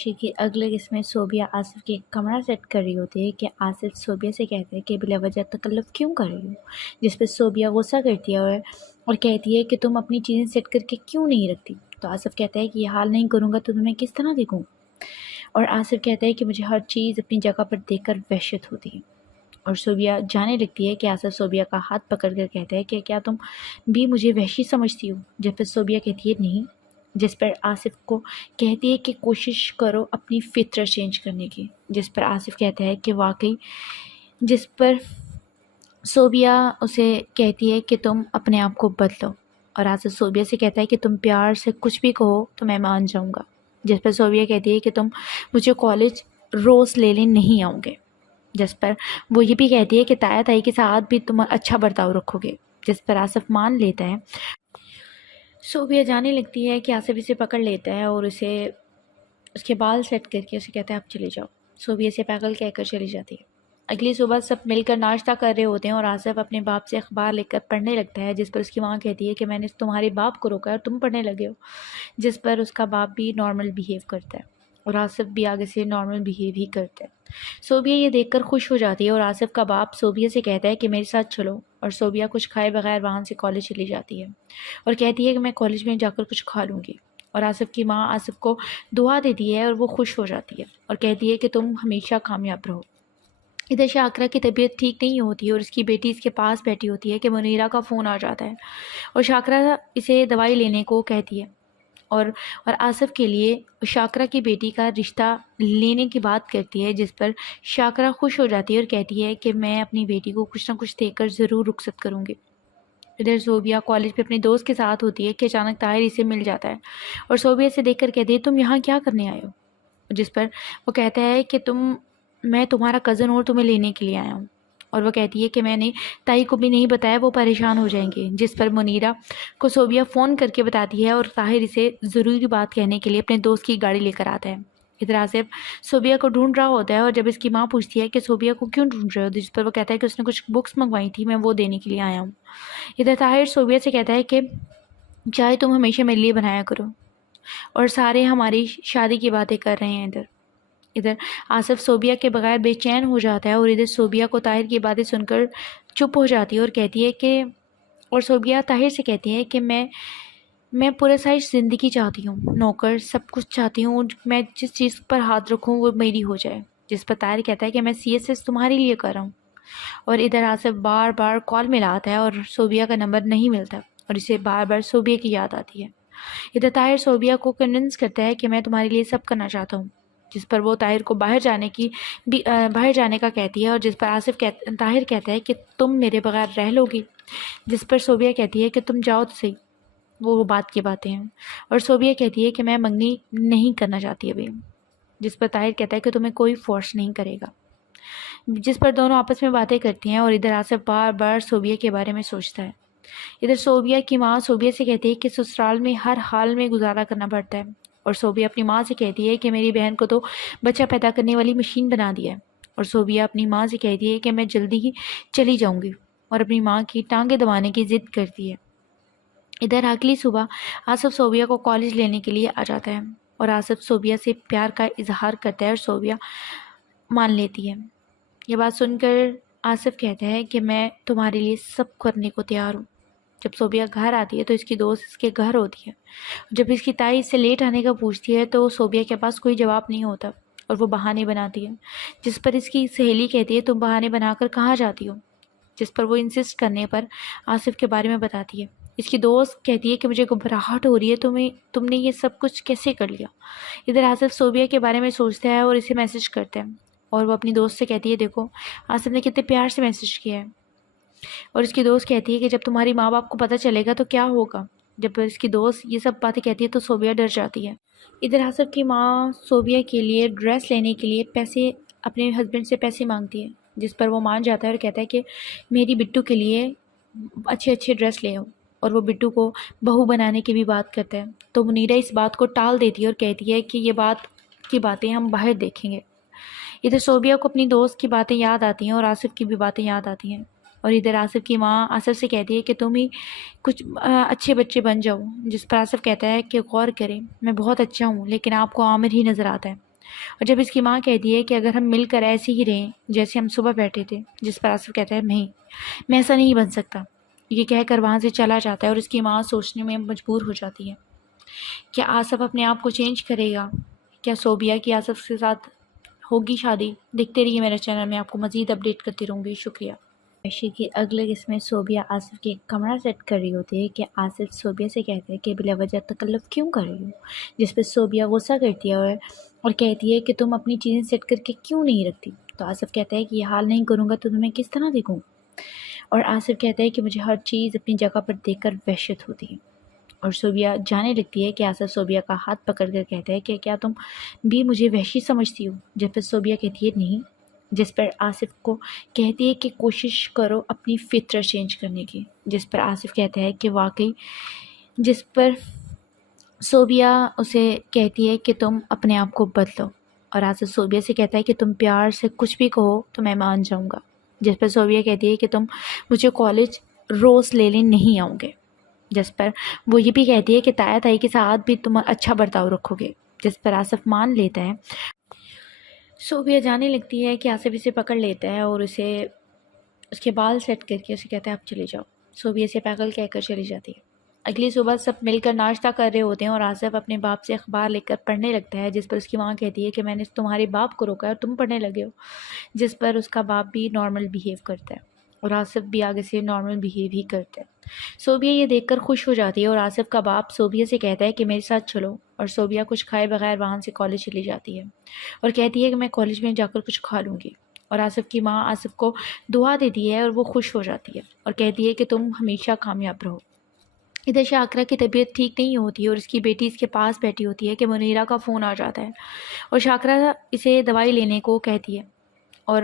وحشی کی اگلے قسط میں صوبیہ آصف کے کمرہ سیٹ کر رہی ہوتی ہے کہ آصف صوبیہ سے کہتا ہے کہ بلا وجہ تکلف کیوں کر رہی ہو، جس پہ صوبیہ غصہ کرتی ہے اور کہتی ہے کہ تم اپنی چیزیں سیٹ کر کے کیوں نہیں رکھتی۔ تو آصف کہتا ہے کہ یہ حال نہیں کروں گا تو تمہیں کس طرح دیکھوں، اور آصف کہتا ہے کہ مجھے ہر چیز اپنی جگہ پر دیکھ کر وحشت ہوتی ہے، اور صوبیہ جانے لگتی ہے کہ آصف صوبیہ کا ہاتھ پکڑ کر کہتا ہے کہ کیا تم بھی مجھے وحشی سمجھتی ہو، جب پہ صوبیہ کہتی ہے نہیں، جس پر آصف کو کہتی ہے کہ کوشش کرو اپنی فطرت چینج کرنے کی، جس پر آصف کہتا ہے کہ واقعی، جس پر صوبیہ اسے کہتی ہے کہ تم اپنے آپ کو بدلو، اور آصف صوبیہ سے کہتا ہے کہ تم پیار سے کچھ بھی کہو تو میں مان جاؤں گا، جس پر صوبیہ کہتی ہے کہ تم مجھے کالج روز لینے نہیں آؤ گے، جس پر وہ یہ بھی کہتی ہے کہ تایا تائی کے ساتھ بھی تم اچھا برتاؤ رکھو گے، جس پر آصف مان لیتا ہے۔ صوبیہ جانے لگتی ہے کہ آصف اسے پکڑ لیتا ہے اور اسے اس کے بال سیٹ کر کے اسے کہتا ہے اب چلے جاؤ۔ صوبیہ اسے پاگل کہہ کر چلی جاتی ہے۔ اگلی صبح سب مل کر ناشتہ کر رہے ہوتے ہیں اور آصف اپنے باپ سے اخبار لے کر پڑھنے لگتا ہے، جس پر اس کی ماں کہتی ہے کہ میں نے تمہارے باپ کو روکا اور تم پڑھنے لگے ہو، جس پر اس کا باپ بھی نارمل بیہیو کرتا ہے اور آصف بھی آگے سے نارمل بیہیو ہی کرتا ہے۔ صوبیہ یہ دیکھ کر خوش ہو جاتی ہے اور آصف کا باپ صوبیہ سے کہتا ہے کہ میرے ساتھ چلو، اور صوبیہ کچھ کھائے بغیر وہاں سے کالج چلی جاتی ہے اور کہتی ہے کہ میں کالج میں جا کر کچھ کھا لوں گی، اور آصف کی ماں آصف کو دعا دیتی ہے اور وہ خوش ہو جاتی ہے اور کہتی ہے کہ تم ہمیشہ کامیاب رہو۔ ادھر شاکرہ کی طبیعت ٹھیک نہیں ہوتی ہے اور اس کی بیٹی اس کے پاس بیٹھی ہوتی ہے کہ منیرہ کا فون آ جاتا ہے اور شاکرہ اسے دوائی لینے کو کہتی ہے، اور آصف کے لیے شاکرہ کی بیٹی کا رشتہ لینے کی بات کرتی ہے، جس پر شاکرہ خوش ہو جاتی ہے اور کہتی ہے کہ میں اپنی بیٹی کو کچھ نہ کچھ دے کر ضرور رخصت کروں گی۔ ادھر صوبیہ کالج پہ اپنے دوست کے ساتھ ہوتی ہے کہ اچانک طاہر اسے مل جاتا ہے اور صوبیہ سے دیکھ کر کہتی ہے تم یہاں کیا کرنے آئے ہو، جس پر وہ کہتا ہے کہ میں تمہارا کزن اور تمہیں لینے کے لیے آیا ہوں، اور وہ کہتی ہے کہ میں نے تائی کو بھی نہیں بتایا، وہ پریشان ہو جائیں گے، جس پر منیرہ کو صوبیہ فون کر کے بتاتی ہے اور طاہر اسے ضروری بات کہنے کے لیے اپنے دوست کی گاڑی لے کر آتا ہے۔ ادھر آصف صوبیہ کو ڈھونڈ رہا ہوتا ہے اور جب اس کی ماں پوچھتی ہے کہ صوبیہ کو کیوں ڈھونڈ رہے ہو، جس پر وہ کہتا ہے کہ اس نے کچھ بکس منگوائی تھی، میں وہ دینے کے لیے آیا ہوں۔ ادھر طاہر صوبیہ سے کہتا ہے کہ چائے تم ہمیشہ میرے لیے بنایا کرو، اور سارے ہماری شادی کی باتیں کر رہے ہیں۔ ادھر آصف صوبیہ کے بغیر بے چین ہو جاتا ہے اور ادھر صوبیہ کو طاہر کی باتیں سن کر چپ ہو جاتی ہے اور کہتی ہے کہ صوبیہ طاہر سے کہتی ہے کہ میں پراسرائش زندگی چاہتی ہوں، نوکر سب کچھ چاہتی ہوں، میں جس چیز پر ہاتھ رکھوں وہ میری ہو جائے، جس پر طاہر کہتا ہے کہ میں CSS تمہارے لیے کر رہا ہوں، اور ادھر آصف بار بار کال ملاتا ہے اور صوبیہ کا نمبر نہیں ملتا اور اسے بار بار صوبیہ کی یاد آتی ہے۔ ادھر طاہر صوبیہ کو کنونس کرتا ہے کہ میں تمہارے لیے سب کرنا چاہتا ہوں، جس پر وہ طاہر کو باہر جانے کا کہتی ہے، اور جس پر طاہر کہتا ہے کہ تم میرے بغیر رہ لو گی، جس پر صوبیہ کہتی ہے کہ تم جاؤ تو صحیح، وہ بات کی باتیں ہیں، اور صوبیہ کہتی ہے کہ میں منگنی نہیں کرنا چاہتی ابھی، جس پر طاہر کہتا ہے کہ تمہیں کوئی فورس نہیں کرے گا، جس پر دونوں آپس میں باتیں کرتی ہیں، اور ادھر آصف بار بار صوبیہ کے بارے میں سوچتا ہے۔ ادھر صوبیہ کی ماں صوبیہ سے کہتی ہے کہ سسرال میں ہر حال میں گزارا کرنا پڑتا ہے، اور صوبیہ اپنی ماں سے کہتی ہے کہ میری بہن کو تو بچہ پیدا کرنے والی مشین بنا دیا ہے، اور صوبیہ اپنی ماں سے کہتی ہے کہ میں جلدی ہی چلی جاؤں گی، اور اپنی ماں کی ٹانگیں دبانے کی ضد کرتی ہے۔ ادھر اگلی صبح آصف صوبیہ کو کالج لینے کے لیے آ جاتا ہے اور آصف صوبیہ سے پیار کا اظہار کرتا ہے اور صوبیہ مان لیتی ہے۔ یہ بات سن کر آصف کہتا ہے کہ میں تمہارے لیے سب کرنے کو تیار ہوں۔ جب صوبیہ گھر آتی ہے تو اس کی دوست اس کے گھر ہوتی ہے۔ جب اس کی تائی اس سے لیٹ آنے کا پوچھتی ہے تو صوبیہ کے پاس کوئی جواب نہیں ہوتا اور وہ بہانے بناتی ہے، جس پر اس کی سہیلی کہتی ہے تم بہانے بنا کر کہاں جاتی ہو، جس پر وہ انسسٹ کرنے پر آصف کے بارے میں بتاتی ہے۔ اس کی دوست کہتی ہے کہ مجھے گھبراہٹ ہو رہی ہے، تم نے یہ سب کچھ کیسے کر لیا۔ ادھر آصف صوبیہ کے بارے میں سوچتا ہے اور اسے میسج کرتا ہے، اور وہ اپنی دوست سے کہتی ہے دیکھو آصف نے کتنے پیار سے میسج کیا ہے، اور اس کی دوست کہتی ہے کہ جب تمہاری ماں باپ کو پتہ چلے گا تو کیا ہوگا۔ جب اس کی دوست یہ سب باتیں کہتی ہے تو صوبیہ ڈر جاتی ہے۔ ادھر آصف کی ماں صوبیہ کے لیے ڈریس لینے کے لیے اپنے ہسبینڈ سے پیسے مانگتی ہے، جس پر وہ مان جاتا ہے اور کہتا ہے کہ میری بٹو کے لیے اچھے ڈریس لے آؤ، اور وہ بٹو کو بہو بنانے کی بھی بات کرتا ہے۔ تو منیرہ اس بات کو ٹال دیتی ہے اور کہتی ہے کہ یہ باتیں ہم باہر دیکھیں گے۔ ادھر صوبیہ کو اپنی دوست کی باتیں یاد آتی ہیں اور آصف کی بھی باتیں یاد آتی ہیں، اور ادھر آصف کی ماں آصف سے کہتی ہے کہ تم ہی کچھ اچھے بچے بن جاؤ، جس پر آصف کہتا ہے کہ غور کریں میں بہت اچھا ہوں لیکن آپ کو عامر ہی نظر آتا ہے، اور جب اس کی ماں کہتی ہے کہ اگر ہم مل کر ایسے ہی رہیں جیسے ہم صبح بیٹھے تھے، جس پر آصف کہتا ہے نہیں، میں ایسا نہیں بن سکتا، یہ کہہ کر وہاں سے چلا جاتا ہے اور اس کی ماں سوچنے میں مجبور ہو جاتی ہے، کیا آصف اپنے آپ کو چینج کرے گا؟ کیا صوبیہ کی آصف کے ساتھ ہوگی شادی؟ دیکھتے رہیے میرے چینل میں، آپ کو مزید اپڈیٹ کرتی رہوں گی۔ شکریہ۔ عائشہ کی اگلے قسط میں صوبیہ آصف کے کمرہ سیٹ کر رہی ہوتی ہے کہ آصف صوبیہ سے کہتا ہے کہ بلا وجہ تکلف کیوں کر رہی ہو، جس پہ صوبیہ غصہ کرتی ہے اور کہتی ہے کہ تم اپنی چیزیں سیٹ کر کے کیوں نہیں رکھتی؟ تو آصف کہتا ہے کہ یہ حال نہیں کروں گا تو تمہیں کس طرح دیکھوں؟ اور آصف کہتا ہے کہ مجھے ہر چیز اپنی جگہ پر دیکھ کر وحشت ہوتی ہے، اور صوبیہ جانے لگتی ہے کہ آصف صوبیہ کا ہاتھ پکڑ کر کہتا ہے کہ کیا تم بھی مجھے وحشی سمجھتی ہو؟ جس پر صوبیہ کہتی ہے نہیں، جس پر آصف کو کہتی ہے کہ کوشش کرو اپنی فطرت چینج کرنے کی، جس پر آصف کہتا ہے کہ واقعی، جس پر صوبیہ اسے کہتی ہے کہ تم اپنے آپ کو بدلو، اور آصف صوبیہ سے کہتا ہے کہ تم پیار سے کچھ بھی کہو تو میں مان جاؤں گا، جس پر صوبیہ کہتی ہے کہ تم مجھے کالج روز لینے نہیں آؤ گے، جس پر وہ یہ بھی کہتی ہے کہ تایا تائی کے ساتھ بھی تم اچھا برتاؤ رکھو گے، جس پر آصف مان لیتا ہے۔ صوبیہ جانے لگتی ہے کہ آصف اسے پکڑ لیتا ہے اور اسے اس کے بال سیٹ کر کے اسے کہتا ہے آپ چلے جاؤ۔ صوبیہ سے پاگل کہہ کر چلی جاتی ہے۔ اگلی صبح سب مل کر ناشتہ کر رہے ہوتے ہیں اور آصف اپنے باپ سے اخبار لے کر پڑھنے لگتا ہے، جس پر اس کی ماں کہتی ہے کہ میں نے تمہارے باپ کو روکا ہے اور تم پڑھنے لگے ہو، جس پر اس کا باپ بھی نارمل بیہیو کرتا ہے اور آصف بھی آگے سے نارمل بیہیو ہی کرتا ہے۔ صوبیہ یہ دیکھ کر خوش ہو جاتی ہے اور آصف کا باپ صوبیہ سے کہتا ہے کہ میرے ساتھ چلو، اور صوبیہ کچھ کھائے بغیر وہاں سے کالج چلی جاتی ہے اور کہتی ہے کہ میں کالج میں جا کر کچھ کھا لوں گی، اور آصف کی ماں آصف کو دعا دیتی ہے اور وہ خوش ہو جاتی ہے اور کہتی ہے کہ تم ہمیشہ کامیاب رہو۔ ادھر شاکرہ کی طبیعت ٹھیک نہیں ہوتی ہے اور اس کی بیٹی اس کے پاس بیٹھی ہوتی ہے کہ منیرہ کا فون آ جاتا ہے اور شاکرہ اسے دوائی لینے کو کہتی ہے، اور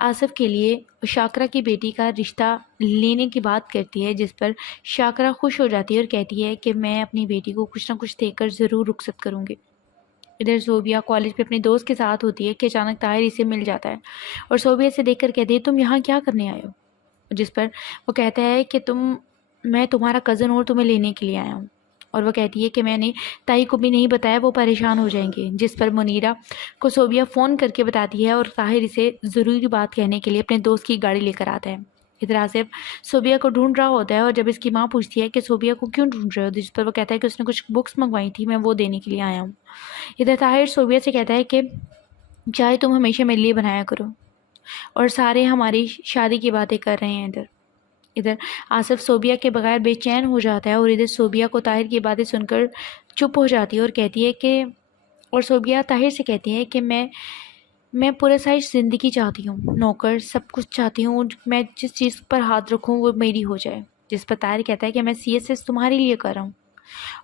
آصف کے لیے شاکرہ کی بیٹی کا رشتہ لینے کی بات کرتی ہے، جس پر شاکرہ خوش ہو جاتی ہے اور کہتی ہے کہ میں اپنی بیٹی کو کچھ نہ کچھ دے کر ضرور رخصت کروں گی۔ ادھر صوبیہ کالج پہ اپنے دوست کے ساتھ ہوتی ہے کہ اچانک طاہر اسے مل جاتا ہے اور صوبیہ سے دیکھ کر کہتی ہے تم یہاں کیا کرنے آئے ہو؟ جس پر وہ کہتا ہے کہ میں تمہارا کزن اور تمہیں لینے کے لیے آیا ہوں، اور وہ کہتی ہے کہ میں نے تائی کو بھی نہیں بتایا، وہ پریشان ہو جائیں گے، جس پر منیرہ کو صوبیہ فون کر کے بتاتی ہے اور طاہر اسے ضروری بات کہنے کے لیے اپنے دوست کی گاڑی لے کر آتا ہے۔ ادھر آصف صوبیہ کو ڈھونڈ رہا ہوتا ہے اور جب اس کی ماں پوچھتی ہے کہ صوبیہ کو کیوں ڈھونڈ رہے ہو، جس پر وہ کہتا ہے کہ اس نے کچھ بکس منگوائی تھی، میں وہ دینے کے لیے آیا ہوں۔ ادھر طاہر صوبیہ سے کہتا ہے کہ چائے تم ہمیشہ میرے لیے بنایا کرو، اور سارے ہماری شادی کی باتیں کر رہے ہیں۔ ادھر آصف صوبیہ کے بغیر بے چین ہو جاتا ہے اور ادھر صوبیہ کو طاہر کی باتیں سن کر چپ ہو جاتی ہے اور کہتی ہے کہ اور صوبیہ طاہر سے کہتی ہے کہ میں پورے سائز زندگی چاہتی ہوں، نوکر سب کچھ چاہتی ہوں، میں جس چیز پر ہاتھ رکھوں وہ میری ہو جائے، جس پر طاہر کہتا ہے کہ میں CSS تمہارے لیے کر رہا ہوں،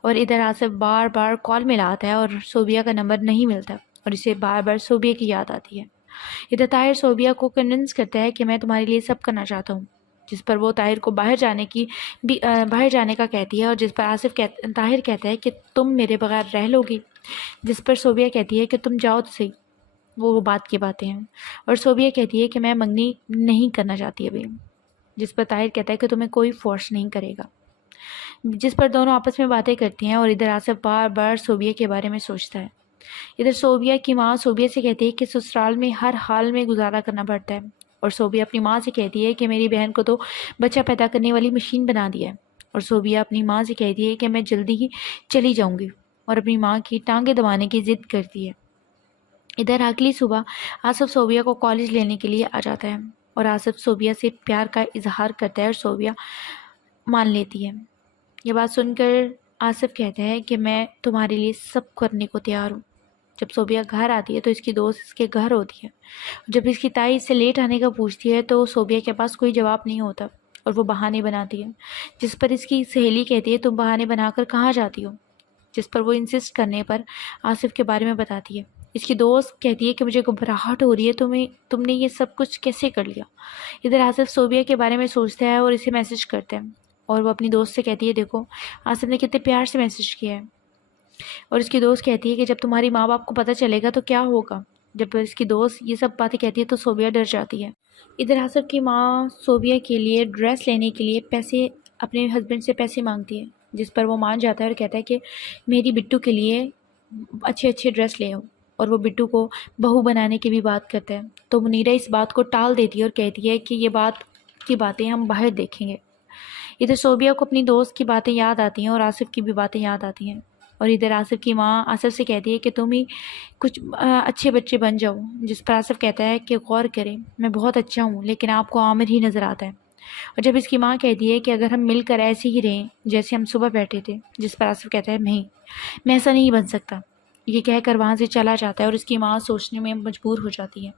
اور ادھر آصف بار بار کال ملاتا ہے اور صوبیہ کا نمبر نہیں ملتا اور اسے بار بار صوبیہ کی یاد آتی ہے۔ ادھر طاہر صوبیہ کو کنونس کرتا ہے کہ میں تمہارے لیے سب کرنا چاہتا ہوں، جس پر وہ طاہر کو باہر جانے کا کہتی ہے، اور جس پر طاہر کہتا ہے کہ تم میرے بغیر رہ لو گی، جس پر صوبیہ کہتی ہے کہ تم جاؤ تو صحیح، وہ بات کی باتیں ہیں، اور صوبیہ کہتی ہے کہ میں منگنی نہیں کرنا چاہتی ابھی، جس پر طاہر کہتا ہے کہ تمہیں کوئی فورس نہیں کرے گا، جس پر دونوں آپس میں باتیں کرتی ہیں اور ادھر آصف بار بار صوبیہ کے بارے میں سوچتا ہے۔ ادھر صوبیہ کی ماں صوبیہ سے کہتی ہے کہ سسرال میں ہر حال میں گزارا کرنا پڑتا ہے، اور صوبیہ اپنی ماں سے کہتی ہے کہ میری بہن کو تو بچہ پیدا کرنے والی مشین بنا دیا ہے، اور صوبیہ اپنی ماں سے کہتی ہے کہ میں جلدی ہی چلی جاؤں گی، اور اپنی ماں کی ٹانگیں دبانے کی ضد کرتی ہے۔ ادھر اگلی صبح آصف صوبیہ کو کالج لینے کے لیے آ جاتا ہے اور آصف صوبیہ سے پیار کا اظہار کرتا ہے اور صوبیہ مان لیتی ہے۔ یہ بات سن کر آصف کہتا ہے کہ میں تمہارے لیے سب کرنے کو تیار ہوں۔ جب صوبیہ گھر آتی ہے تو اس کی دوست اس کے گھر ہوتی ہے، جب اس کی تائی اس سے لیٹ آنے کا پوچھتی ہے تو صوبیہ کے پاس کوئی جواب نہیں ہوتا اور وہ بہانے بناتی ہے، جس پر اس کی سہیلی کہتی ہے تم بہانے بنا کر کہاں جاتی ہو، جس پر وہ انسسٹ کرنے پر آصف کے بارے میں بتاتی ہے۔ اس کی دوست کہتی ہے کہ مجھے گھبراہٹ ہو رہی ہے، تم نے یہ سب کچھ کیسے کر لیا؟ ادھر آصف صوبیہ کے بارے میں سوچتا ہے اور اسے میسج کرتا ہے، اور وہ اپنی دوست سے کہتی ہے دیکھو آصف نے کتنے پیار سے میسج کیا ہے، اور اس کی دوست کہتی ہے کہ جب تمہاری ماں باپ کو پتہ چلے گا تو کیا ہوگا؟ جب اس کی دوست یہ سب باتیں کہتی ہے تو صوبیہ ڈر جاتی ہے۔ ادھر آصف کی ماں صوبیہ کے لیے ڈریس لینے کے لیے پیسے اپنے ہسبینڈ سے پیسے مانگتی ہے، جس پر وہ مان جاتا ہے اور کہتا ہے کہ میری بٹو کے لیے اچھے ڈریس لے آؤ، اور وہ بٹو کو بہو بنانے کی بھی بات کرتا ہے، تو منیرہ اس بات کو ٹال دیتی ہے اور کہتی ہے کہ یہ بات کی باتیں ہم باہر دیکھیں گے۔ ادھر صوبیہ کو اپنی دوست کی باتیں یاد آتی ہیں اور آصف کی بھی باتیں یاد آتی ہیں، اور ادھر آصف کی ماں آصف سے کہتی ہے کہ تم ہی کچھ اچھے بچے بن جاؤ، جس پر آصف کہتا ہے کہ غور کریں، میں بہت اچھا ہوں لیکن آپ کو عامر ہی نظر آتا ہے۔ اور جب اس کی ماں کہتی ہے کہ اگر ہم مل کر ایسے ہی رہیں جیسے ہم صبح بیٹھے تھے، جس پر آصف کہتا ہے نہیں، میں ایسا نہیں بن سکتا، یہ کہہ کر وہاں سے چلا جاتا ہے، اور اس کی ماں سوچنے میں مجبور ہو جاتی ہے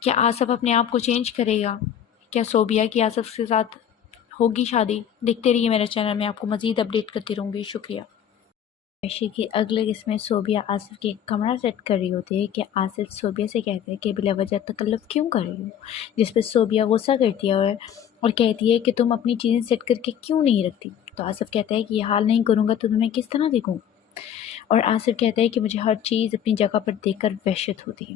کیا آصف اپنے آپ کو چینج کرے گا، کیا صوبیہ کی آصف کے ساتھ ہوگی شادی۔ دیکھتے رہیے میرے چینل میں، آپ کو مزید اپڈیٹ کرتی رہوں گی، شکریہ۔ عائشہ کی اگلے قسم میں صوبیہ آصف کے کمرہ سیٹ کر رہی ہوتی ہے کہ آصف صوبیہ سے کہتا ہے کہ بلا وجہ تکلف کیوں کر رہی ہو، جس پہ صوبیہ غصہ کرتی ہے اور کہتی ہے کہ تم اپنی چیزیں سیٹ کر کے کیوں نہیں رکھتی، تو آصف کہتا ہے کہ یہ حال نہیں کروں گا تو تمہیں کس طرح دیکھوں، اور آصف کہتا ہے کہ مجھے ہر چیز اپنی جگہ پر دیکھ کر وحشت ہوتی ہے،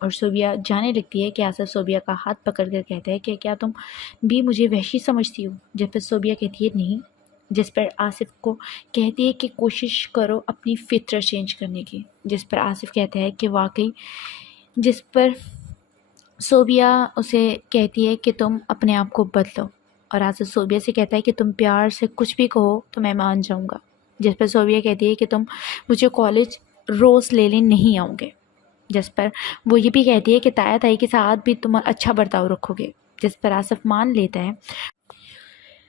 اور صوبیہ جانے لگتی ہے کہ آصف صوبیہ کا ہاتھ پکڑ کر کہتا ہے کہ کیا تم بھی مجھے وحشی سمجھتی ہو، جس پر صوبیہ کہتی ہے نہیں، جس پر آصف کو کہتی ہے کہ کوشش کرو اپنی فطرت چینج کرنے کی، جس پر آصف کہتا ہے کہ واقعی، جس پر صوبیہ اسے کہتی ہے کہ تم اپنے آپ کو بدلو، اور آصف صوبیہ سے کہتا ہے کہ تم پیار سے کچھ بھی کہو تو میں مان جاؤں گا، جس پر صوبیہ کہتی ہے کہ تم مجھے کالج روز لینے نہیں آؤ گے، جس پر وہ یہ بھی کہتی ہے کہ تایا تائی کے ساتھ بھی تم اچھا برتاؤ رکھو گے، جس پر آصف مان لیتا ہے۔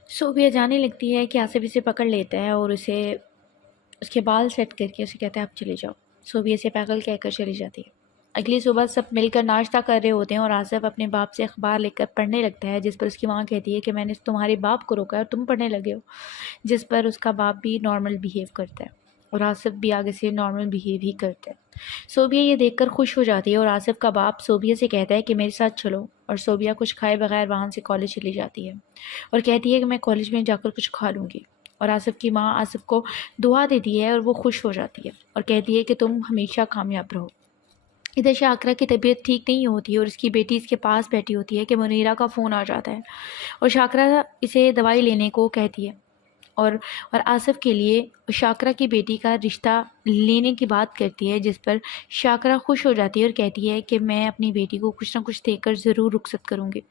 صوبیہ جانے لگتی ہے کہ آصف اسے پکڑ لیتا ہے اور اسے اس کے بال سیٹ کر کے اسے کہتا ہے اب چلے جاؤ، صوبیہ سے پاگل کہہ کر چلی جاتی ہے۔ اگلی صبح سب مل کر ناشتہ کر رہے ہوتے ہیں اور آصف اپنے باپ سے اخبار لے کر پڑھنے لگتا ہے، جس پر اس کی ماں کہتی ہے کہ میں نے تمہارے باپ کو روکا ہے اور تم پڑھنے لگے ہو، جس پر اس کا باپ بھی نارمل بیہیو کرتا ہے اور آصف بھی آگے سے نارمل بیہیو ہی کرتا ہے۔ صوبیہ یہ دیکھ کر خوش ہو جاتی ہے اور آصف کا باپ صوبیہ سے کہتا ہے کہ میرے ساتھ چلو، اور صوبیہ کچھ کھائے بغیر وہاں سے کالج چلی جاتی ہے اور کہتی ہے کہ میں کالج میں جا کر کچھ کھا لوں گی، اور آصف کی ماں آصف کو دعا دیتی ہے اور وہ خوش ہو جاتی ہے اور کہتی ہے کہ تم ہمیشہ کامیاب رہو۔ ادھر شاکرہ کی طبیعت ٹھیک نہیں ہوتی ہے اور اس کی بیٹی اس کے پاس بیٹھی ہوتی ہے کہ منیرہ کا فون آ جاتا ہے اور شاکرہ اسے دوائی لینے کو کہتی ہے اور آصف کے لیے شاکرہ کی بیٹی کا رشتہ لینے کی بات کرتی ہے، جس پر شاکرہ خوش ہو جاتی ہے اور کہتی ہے کہ میں اپنی بیٹی کو کچھ نہ کچھ دے کر ضرور رخصت کروں گی۔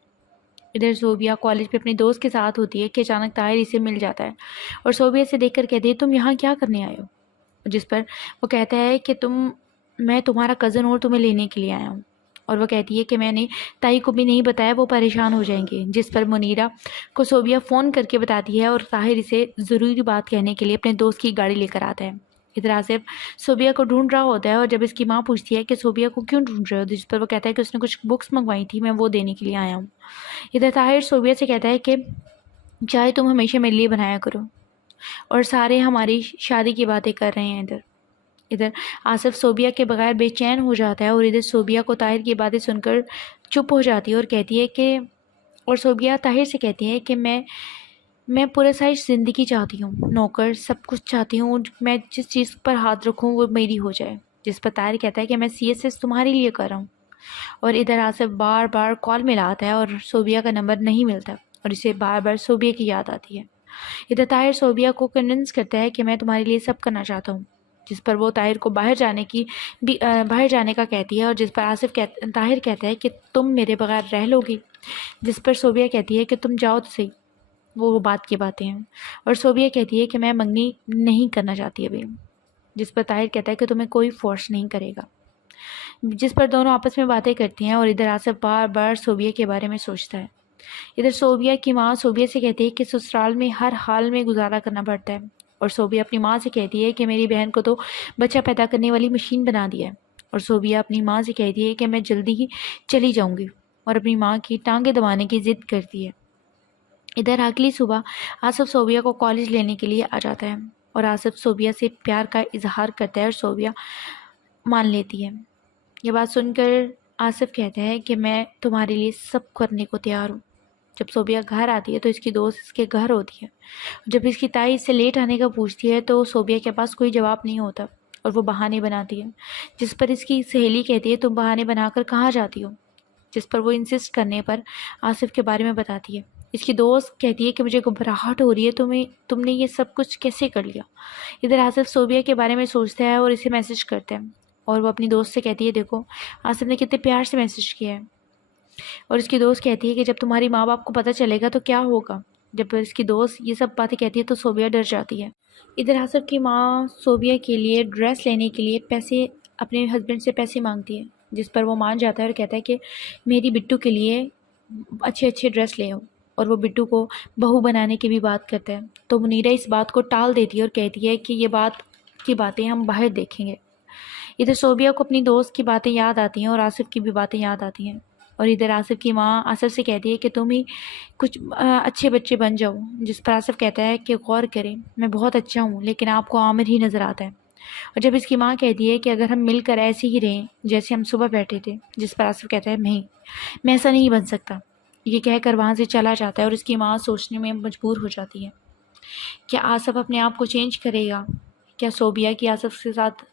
ادھر صوبیہ کالج پہ اپنے دوست کے ساتھ ہوتی ہے کہ اچانک طاہر اسے مل جاتا ہے اور صوبیہ سے دیکھ کر کہتی ہے تم یہاں کیا کرنے آئے ہو، جس پر وہ کہتا ہے کہ میں تمہارا کزن اور تمہیں لینے کے لیے آیا ہوں، اور وہ کہتی ہے کہ میں نے تائی کو بھی نہیں بتایا، وہ پریشان ہو جائیں گے، جس پر منیرہ کو صوبیہ فون کر کے بتاتی ہے اور طاہر اسے ضروری بات کہنے کے لیے اپنے دوست کی گاڑی لے کر آتا ہے۔ ادھر آصف صوبیہ کو ڈھونڈ رہا ہوتا ہے اور جب اس کی ماں پوچھتی ہے کہ صوبیہ کو کیوں ڈھونڈ رہے ہو، جس پر وہ کہتا ہے کہ اس نے کچھ بکس منگوائی تھی، میں وہ دینے کے لیے آیا ہوں۔ ادھر طاہر صوبیہ سے کہتا ہے کہ چائے تم ہمیشہ میرے لیے بنایا کرو، اور سارے ہماری شادی کی باتیں کر رہے ہیں۔ ادھر آصف صوبیہ کے بغیر بے چین ہو جاتا ہے اور ادھر صوبیہ کو طاہر کی باتیں سن کر چپ ہو جاتی ہے اور کہتی ہے کہ اور صوبیہ طاہر سے کہتی ہے کہ میں پراسرائش زندگی چاہتی ہوں، نوکر سب کچھ چاہتی ہوں، میں جس چیز پر ہاتھ رکھوں وہ میری ہو جائے، جس پر طاہر کہتا ہے کہ میں CSS تمہارے لیے کر رہا ہوں، اور ادھر آصف بار بار کال ملاتا ہے اور صوبیہ کا نمبر نہیں ملتا اور اسے بار بار صوبیہ کی یاد آتی ہے۔ ادھر طاہر صوبیہ کو کنونس کرتا ہے کہ میں تمہارے لیے سب کرنا چاہتا ہوں، جس پر وہ طاہر کو باہر جانے کا کہتی ہے، اور جس پر طاہر کہتا ہے کہ تم میرے بغیر رہ لو گی، جس پر صوبیہ کہتی ہے کہ تم جاؤ تو صحیح، وہ بات کی باتیں ہیں، اور صوبیہ کہتی ہے کہ میں منگنی نہیں کرنا چاہتی ابھی، جس پر طاہر کہتا ہے کہ تمہیں کوئی فورس نہیں کرے گا، جس پر دونوں آپس میں باتیں کرتی ہیں اور ادھر آصف بار بار صوبیہ کے بارے میں سوچتا ہے۔ ادھر صوبیہ کی ماں صوبیہ سے کہتی ہے کہ سسرال میں ہر حال میں گزارا کرنا پڑتا ہے، اور صوبیہ اپنی ماں سے کہتی ہے کہ میری بہن کو تو بچہ پیدا کرنے والی مشین بنا دیا ہے، اور صوبیہ اپنی ماں سے کہتی ہے کہ میں جلدی ہی چلی جاؤں گی، اور اپنی ماں کی ٹانگیں دبانے کی ضد کرتی ہے۔ ادھر اگلی صبح آصف صوبیہ کو کالج لینے کے لیے آ جاتا ہے اور آصف صوبیہ سے پیار کا اظہار کرتا ہے اور صوبیہ مان لیتی ہے۔ یہ بات سن کر آصف کہتا ہے کہ میں تمہارے لیے سب کرنے کو تیار ہوں۔ جب صوبیہ گھر آتی ہے تو اس کی دوست اس کے گھر ہوتی ہے، جب اس کی تائی اس سے لیٹ آنے کا پوچھتی ہے تو صوبیہ کے پاس کوئی جواب نہیں ہوتا اور وہ بہانے بناتی ہے، جس پر اس کی سہیلی کہتی ہے تم بہانے بنا کر کہاں جاتی ہو، جس پر وہ انسسٹ کرنے پر آصف کے بارے میں بتاتی ہے۔ اس کی دوست کہتی ہے کہ مجھے گھبراہٹ ہو رہی ہے، تم نے یہ سب کچھ کیسے کر لیا۔ ادھر آصف صوبیہ کے بارے میں سوچتا ہے اور اسے میسج کرتا ہے اور وہ اپنی دوست سے کہتی ہے دیکھو آصف نے کتنے پیار سے میسج کیا ہے، اور اس کی دوست کہتی ہے کہ جب تمہاری ماں باپ کو پتہ چلے گا تو کیا ہوگا۔ جب اس کی دوست یہ سب باتیں کہتی ہے تو صوبیہ ڈر جاتی ہے۔ ادھر آصف کی ماں صوبیہ کے لیے ڈریس لینے کے لیے پیسے اپنے ہسبینڈ سے پیسے مانگتی ہے، جس پر وہ مان جاتا ہے اور کہتا ہے کہ میری بٹو کے لیے اچھے اچھے ڈریس لے آؤ، اور وہ بٹو کو بہو بنانے کی بھی بات کرتا ہے۔ تو منیرہ اس بات کو ٹال دیتی ہے اور کہتی ہے کہ یہ باتیں ہم باہر دیکھیں گے۔ ادھر صوبیہ کو اپنی دوست کی باتیں یاد آتی ہیں اور آصف کی بھی باتیں یاد آتی ہیں، اور ادھر آصف کی ماں آصف سے کہتی ہے کہ تم ہی کچھ اچھے بچے بن جاؤ، جس پر آصف کہتا ہے کہ غور کریں میں بہت اچھا ہوں لیکن آپ کو عامر ہی نظر آتا ہے۔ اور جب اس کی ماں کہتی ہے کہ اگر ہم مل کر ایسے ہی رہیں جیسے ہم صبح بیٹھے تھے، جس پر آصف کہتا ہے نہیں میں ایسا نہیں بن سکتا، یہ کہہ کر وہاں سے چلا جاتا ہے، اور اس کی ماں سوچنے میں مجبور ہو جاتی ہے کیا آصف اپنے آپ کو چینج کرے گا، کیا صوبیہ کی آصف کے ساتھ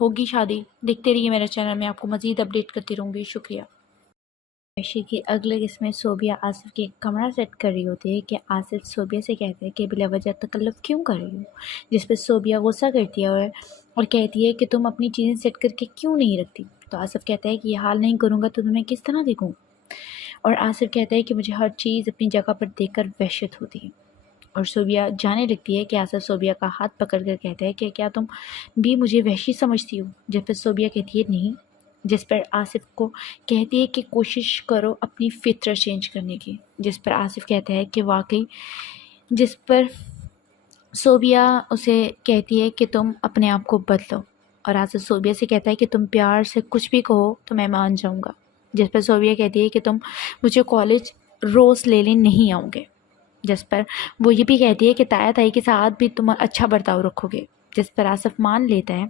ہوگی شادی۔ دیکھتے رہیے میرے چینل میں، آپ کو مزید اپڈیٹ کرتی رہوں گی۔ شکریہ۔ عائشہ کی اگلے قسط میں صوبیہ آصف کے کمرہ سیٹ کر رہی ہوتی ہے کہ آصف صوبیہ سے کہتا ہے کہ بلا وجہ تکلف کیوں کر رہی ہو، جس پہ صوبیہ غصہ کرتی ہے اور کہتی ہے کہ تم اپنی چیزیں سیٹ کر کے کیوں نہیں رکھتی۔ تو آصف کہتا ہے کہ یہ حال نہیں کروں گا تو تمہیں کس طرح دیکھوں، اور آصف کہتا ہے کہ مجھے ہر چیز اپنی جگہ پر دیکھ کر وحشت ہوتی ہے، اور صوبیہ جانے لگتی ہے کہ آصف صوبیہ کا ہاتھ پکڑ کر کہتا ہے کہ کیا تم بھی مجھے وحشی سمجھتی ہو، جس پر صوبیہ کہتی ہے نہیں، جس پر آصف کو کہتی ہے کہ کوشش کرو اپنی فطرت چینج کرنے کی، جس پر آصف کہتا ہے کہ واقعی، جس پر صوبیہ اسے کہتی ہے کہ تم اپنے آپ کو بدلو، اور آصف صوبیہ سے کہتا ہے کہ تم پیار سے کچھ بھی کہو تو میں مان جاؤں گا، جس پر صوبیہ کہتی ہے کہ تم مجھے کالج روز لینے نہیں آؤ گے، جس پر وہ یہ بھی کہتی ہے کہ تایا تائی کے ساتھ بھی تم اچھا برتاؤ رکھو گے، جس پر آصف مان لیتا ہے۔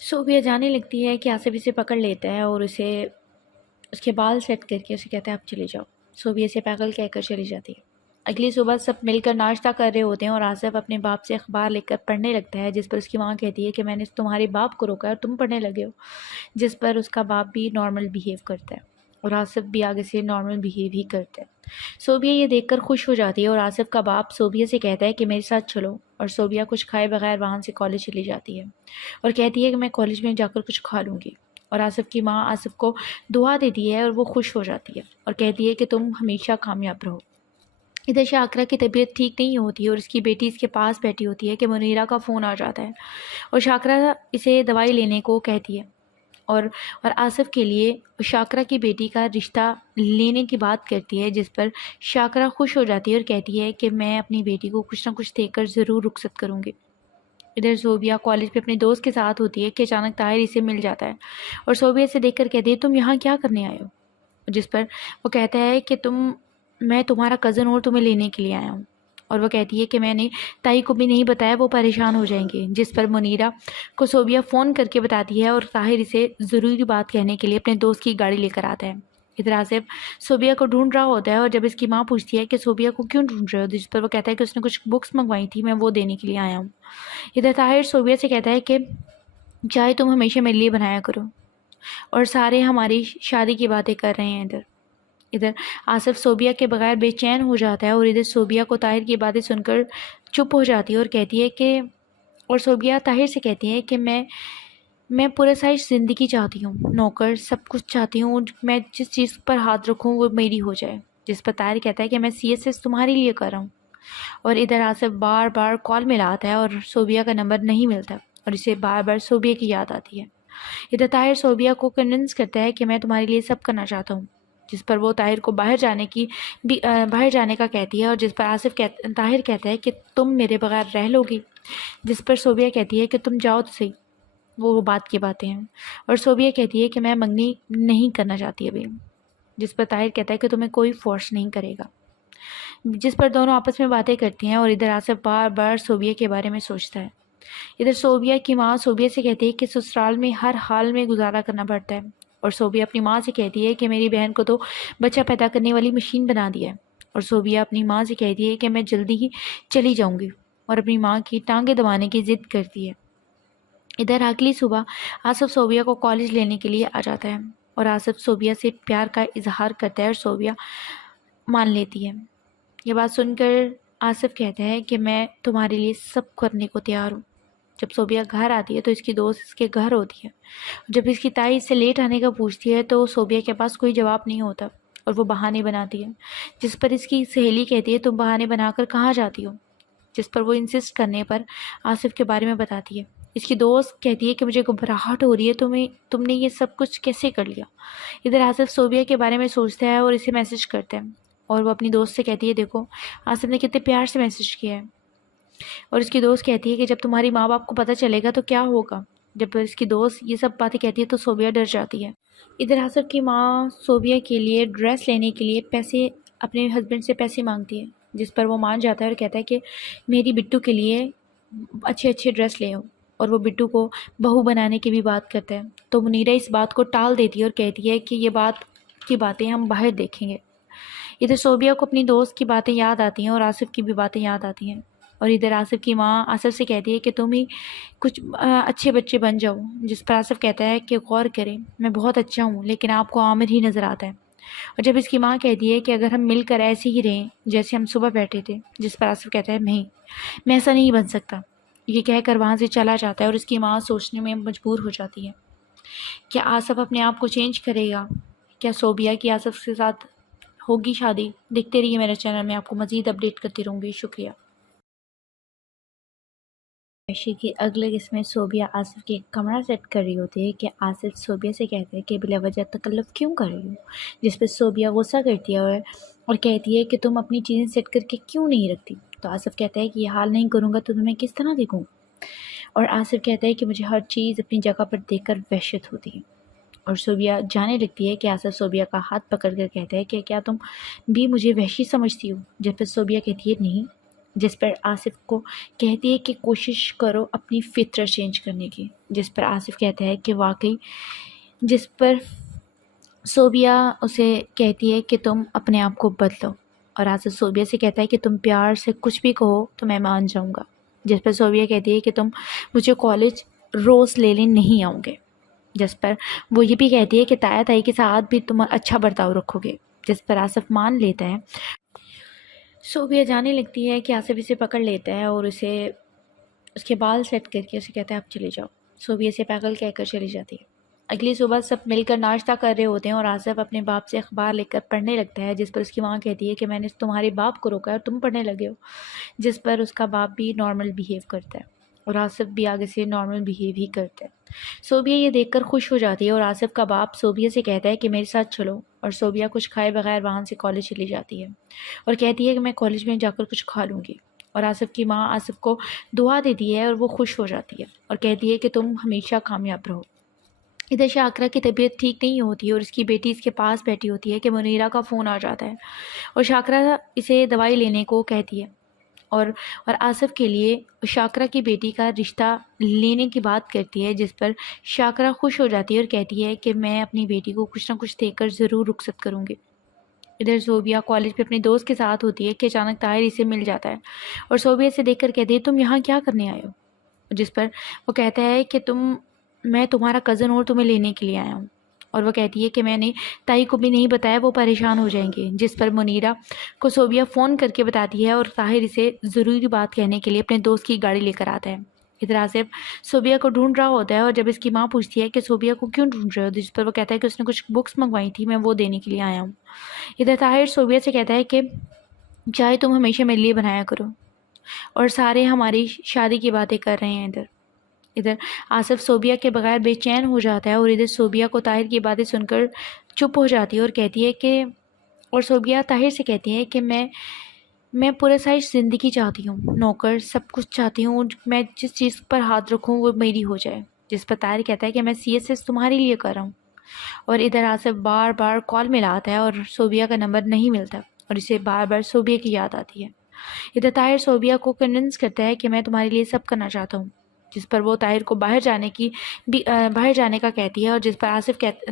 صوبیہ جانے لگتی ہے کہ آصف اسے پکڑ لیتا ہے اور اس کے بال سیٹ کر کے اسے کہتا ہے اب چلے جاؤ۔ صوبیہ سے پاگل کہہ کر چلی جاتی ہے۔ اگلی صبح سب مل کر ناشتہ کر رہے ہوتے ہیں اور آصف اپنے باپ سے اخبار لے کر پڑھنے لگتا ہے، جس پر اس کی ماں کہتی ہے کہ میں نے تمہارے باپ کو روکا اور تم پڑھنے لگے ہو، جس پر اس کا باپ بھی نارمل بیہیو کرتا ہے اور آصف بھی آگے سے نارمل بیہیو ہی کرتا ہے۔ صوبیہ یہ دیکھ کر خوش ہو جاتی ہے اور آصف کا باپ صوبیہ سے کہتا ہے کہ میرے ساتھ چلو، اور صوبیہ کچھ کھائے بغیر وہاں سے کالج چلی جاتی ہے اور کہتی ہے کہ میں کالج میں جا کر کچھ کھا لوں گی، اور آصف کی ماں آصف کو دعا دیتی ہے اور وہ خوش ہو جاتی ہے اور کہتی ہے کہ تم ہمیشہ کامیاب رہو۔ ادھر شاکرہ کی طبیعت ٹھیک نہیں ہوتی ہے اور اس کی بیٹی اس کے پاس بیٹھی ہوتی ہے کہ منیرہ کا فون آ جاتا ہے اور شاکرہ اسے دوائی لینے کو کہتی ہے، اور آصف کے لیے شاکرہ کی بیٹی کا رشتہ لینے کی بات کرتی ہے، جس پر شاکرہ خوش ہو جاتی ہے اور کہتی ہے کہ میں اپنی بیٹی کو کچھ نہ کچھ دے کر ضرور رخصت کروں گی۔ ادھر صوبیہ کالج پہ اپنے دوست کے ساتھ ہوتی ہے کہ اچانک طاہر اسے مل جاتا ہے اور صوبیہ سے دیکھ کر کہتی ہے تم یہاں کیا کرنے آئے ہو، جس پر وہ کہتا ہے کہ میں تمہارا کزن اور تمہیں لینے کے لیے آیا ہوں، اور وہ کہتی ہے کہ میں نے تائی کو بھی نہیں بتایا، وہ پریشان ہو جائیں گے، جس پر منیرہ کو صوبیہ فون کر کے بتاتی ہے اور طاہر اسے ضروری بات کہنے کے لیے اپنے دوست کی گاڑی لے کر آتا ہے۔ ادھر آصف صوبیہ کو ڈھونڈ رہا ہوتا ہے اور جب اس کی ماں پوچھتی ہے کہ صوبیہ کو کیوں ڈھونڈ رہے ہو، جس پر وہ کہتا ہے کہ اس نے کچھ بکس منگوائی تھی، میں وہ دینے کے لیے آیا ہوں۔ ادھر طاہر صوبیہ سے کہتا ہے کہ چائے تم ہمیشہ میرے لیے بنایا کرو، اور سارے ہماری شادی کی باتیں کر رہے ہیں۔ ادھر آصف صوبیہ کے بغیر بے چین ہو جاتا ہے اور ادھر صوبیہ کو طاہر کی باتیں سن کر چپ ہو جاتی ہے اور کہتی ہے کہ صوبیہ طاہر سے کہتی ہے کہ میں پراسرائش زندگی چاہتی ہوں، نوکر سب کچھ چاہتی ہوں، میں جس چیز پر ہاتھ رکھوں وہ میری ہو جائے، جس پر طاہر کہتا ہے کہ میں CSS تمہارے لیے کر رہا ہوں، اور ادھر آصف بار بار کال ملاتا ہے اور صوبیہ کا نمبر نہیں ملتا اور اسے بار بار صوبیہ کی یاد آتی ہے۔ ادھر طاہر صوبیہ کو کنونس کرتا ہے کہ میں تمہارے لیے سب کرنا چاہتا ہوں، جس پر وہ طاہر کو باہر جانے کا کہتی ہے، اور جس پر طاہر کہتا ہے کہ تم میرے بغیر رہ لو گی، جس پر صوبیہ کہتی ہے کہ تم جاؤ تو صحیح، وہ بات کی باتیں ہیں، اور صوبیہ کہتی ہے کہ میں منگنی نہیں کرنا چاہتی ابھی، جس پر طاہر کہتا ہے کہ تمہیں کوئی فورس نہیں کرے گا، جس پر دونوں آپس میں باتیں کرتی ہیں، اور ادھر آصف بار بار صوبیہ کے بارے میں سوچتا ہے۔ ادھر صوبیہ کی ماں صوبیہ سے کہتی ہے کہ سسرال میں ہر حال میں گزارا کرنا پڑتا ہے، اور صوبیہ اپنی ماں سے کہتی ہے کہ میری بہن کو تو بچہ پیدا کرنے والی مشین بنا دیا ہے، اور صوبیہ اپنی ماں سے کہتی ہے کہ میں جلدی ہی چلی جاؤں گی، اور اپنی ماں کی ٹانگیں دبانے کی ضد کرتی ہے۔ ادھر اگلی صبح آصف صوبیہ کو کالج لینے کے لیے آ جاتا ہے اور آصف صوبیہ سے پیار کا اظہار کرتا ہے اور صوبیہ مان لیتی ہے۔ یہ بات سن کر آصف کہتا ہے کہ میں تمہارے لیے سب کرنے کو تیار ہوں، جب صوبیہ گھر آتی ہے تو اس کی دوست اس کے گھر ہوتی ہے. جب اس کی تائی اس سے لیٹ آنے کا پوچھتی ہے تو صوبیہ کے پاس کوئی جواب نہیں ہوتا اور وہ بہانے بناتی ہے، جس پر اس کی سہیلی کہتی ہے تم بہانے بنا کر کہاں جاتی ہو، جس پر وہ انسسٹ کرنے پر آصف کے بارے میں بتاتی ہے. اس کی دوست کہتی ہے کہ مجھے گھبراہٹ ہو رہی ہے، تم نے یہ سب کچھ کیسے کر لیا. ادھر آصف صوبیہ کے بارے میں سوچتا ہے اور اسے میسج کرتا ہے، اور وہ اپنی دوست سے کہتی ہے دیکھو آصف نے کتنے پیار سے میسج کیا ہے. اور اس کی دوست کہتی ہے کہ جب تمہاری ماں باپ کو پتہ چلے گا تو کیا ہوگا. جب اس کی دوست یہ سب باتیں کہتی ہے تو صوبیہ ڈر جاتی ہے. ادھر آصف کی ماں صوبیہ کے لیے ڈریس لینے کے لیے پیسے اپنے ہسبینڈ سے پیسے مانگتی ہے، جس پر وہ مان جاتا ہے اور کہتا ہے کہ میری بٹو کے لیے اچھے اچھے ڈریس لے آؤ، اور وہ بٹو کو بہو بنانے کی بھی بات کرتا ہے. تو منیرہ اس بات کو ٹال دیتی ہے اور کہتی ہے کہ یہ باتیں ہم باہر دیکھیں گے. ادھر صوبیہ کو اپنی دوست کی باتیں یاد آتی ہیں اور آصف کی بھی باتیں یاد آتی ہیں. اور ادھر آصف کی ماں آصف سے کہتی ہے کہ تم ہی کچھ اچھے بچے بن جاؤ، جس پر آصف کہتا ہے کہ غور کریں میں بہت اچھا ہوں لیکن آپ کو عامر ہی نظر آتا ہے. اور جب اس کی ماں کہتی ہے کہ اگر ہم مل کر ایسے ہی رہیں جیسے ہم صبح بیٹھے تھے، جس پر آصف کہتا ہے نہیں میں ایسا نہیں بن سکتا. یہ کہہ کر وہاں سے چلا جاتا ہے اور اس کی ماں سوچنے میں مجبور ہو جاتی ہے کہ آصف اپنے آپ کو چینج کرے گا، کیا صوبیہ کی آصف کے ساتھ ہوگی شادی. دیکھتے رہیے میرے چینل میں، آپ کو مزید اپڈیٹ کرتی رہوں گی. شکریہ. عائشہ کی اگلے قسم میں صوبیہ آصف کے کمرہ سیٹ کر رہی ہوتی ہے کہ آصف صوبیہ سے کہتا ہے کہ بلا وجہ تکلف کیوں کر رہی ہو، جس پہ صوبیہ غصہ کرتی ہے اور کہتی ہے کہ تم اپنی چیزیں سیٹ کر کے کیوں نہیں رکھتی. تو آصف کہتا ہے کہ یہ حال نہیں کروں گا تو تمہیں کس طرح دیکھوں. اور آصف کہتا ہے کہ مجھے ہر چیز اپنی جگہ پر دیکھ کر وحشت ہوتی ہے. اور صوبیہ جانے لگتی ہے کہ آصف صوبیہ کا ہاتھ پکڑ کر کہتا ہے کہ کیا تم بھی مجھے وحشی سمجھتی ہو، جس پر صوبیہ کہتی ہے نہیں، جس پر آصف کو کہتی ہے کہ کوشش کرو اپنی فطرت چینج کرنے کی، جس پر آصف کہتا ہے کہ واقعی، جس پر صوبیہ اسے کہتی ہے کہ تم اپنے آپ کو بدلو. اور آصف صوبیہ سے کہتا ہے کہ تم پیار سے کچھ بھی کہو تو میں مان جاؤں گا، جس پر صوبیہ کہتی ہے کہ تم مجھے کالج روز لینے نہیں آؤ گے، جس پر وہ یہ بھی کہتی ہے کہ تایا تائی کے ساتھ بھی تم اچھا برتاؤ رکھو گے، جس پر آصف مان لیتا ہے. صوبیہ جانے لگتی ہے کہ آصف اسے پکڑ لیتا ہے اور اسے اس کے بال سیٹ کر کے اسے کہتا ہے آپ چلے جاؤ. صوبیہ سے پاگل کہہ کر چلی جاتی ہے. اگلی صبح سب مل کر ناشتہ کر رہے ہوتے ہیں اور آصف اپنے باپ سے اخبار لے کر پڑھنے لگتا ہے، جس پر اس کی ماں کہتی ہے کہ میں نے تمہارے باپ کو روکا ہے اور تم پڑھنے لگے ہو، جس پر اس کا باپ بھی نارمل بیہیو کرتا ہے اور آصف بھی آگے سے نارمل بیہیو ہی کرتا ہے. صوبیہ یہ دیکھ کر خوش ہو جاتی ہے اور آصف کا باپ صوبیہ سے کہتا ہے کہ میرے ساتھ چلو، اور صوبیہ کچھ کھائے بغیر وہاں سے کالج چلی جاتی ہے اور کہتی ہے کہ میں کالج میں جا کر کچھ کھا لوں گی. اور آصف کی ماں آصف کو دعا دیتی ہے اور وہ خوش ہو جاتی ہے اور کہتی ہے کہ تم ہمیشہ کامیاب رہو. ادھر شاکرہ کی طبیعت ٹھیک نہیں ہوتی ہے اور اس کی بیٹی اس کے پاس بیٹھی ہوتی ہے کہ منیرہ کا فون آ جاتا ہے اور شاکرہ اسے دوائی لینے کو کہتی ہے اور آصف کے لیے شاکرہ کی بیٹی کا رشتہ لینے کی بات کرتی ہے، جس پر شاکرہ خوش ہو جاتی ہے اور کہتی ہے کہ میں اپنی بیٹی کو کچھ نہ کچھ دے کر ضرور رخصت کروں گی. ادھر صوبیہ کالج پہ اپنے دوست کے ساتھ ہوتی ہے کہ اچانک طاہر اسے مل جاتا ہے اور صوبیہ سے دیکھ کر کہتی ہے تم یہاں کیا کرنے آئے ہو، جس پر وہ کہتا ہے کہ میں تمہارا کزن اور تمہیں لینے کے لیے آیا ہوں. اور وہ کہتی ہے کہ میں نے تائی کو بھی نہیں بتایا، وہ پریشان ہو جائیں گے، جس پر منیرہ کو صوبیہ فون کر کے بتاتی ہے اور طاہر اسے ضروری بات کہنے کے لیے اپنے دوست کی گاڑی لے کر آتا ہے. ادھر آصف صوبیہ کو ڈھونڈ رہا ہوتا ہے اور جب اس کی ماں پوچھتی ہے کہ صوبیہ کو کیوں ڈھونڈ رہے ہو، جس پر وہ کہتا ہے کہ اس نے کچھ بکس منگوائی تھی، میں وہ دینے کے لیے آیا ہوں. ادھر طاہر صوبیہ سے کہتا ہے کہ چائے تم ہمیشہ میرے لیے بنایا کرو، اور سارے ہماری شادی کی باتیں کر رہے ہیں. ادھر آصف صوبیہ کے بغیر بے چین ہو جاتا ہے اور ادھر صوبیہ کو طاہر کی باتیں سن کر چپ ہو جاتی ہے اور کہتی ہے کہ اور صوبیہ طاہر سے کہتی ہے کہ میں پورے سائز زندگی چاہتی ہوں، نوکر سب کچھ چاہتی ہوں، میں جس چیز پر ہاتھ رکھوں وہ میری ہو جائے. جس پر طاہر کہتا ہے کہ میں CSS تمہارے لیے کر رہا ہوں. اور ادھر آصف بار بار کال ملاتا ہے اور صوبیہ کا نمبر نہیں ملتا اور اسے بار بار صوبیہ کی یاد آتی ہے. ادھر طاہر صوبیہ کو کنونس کرتا ہے کہ میں تمہارے لیے سب کرنا چاہتا ہوں، جس پر وہ طاہر کو باہر جانے کا کہتی ہے اور جس پر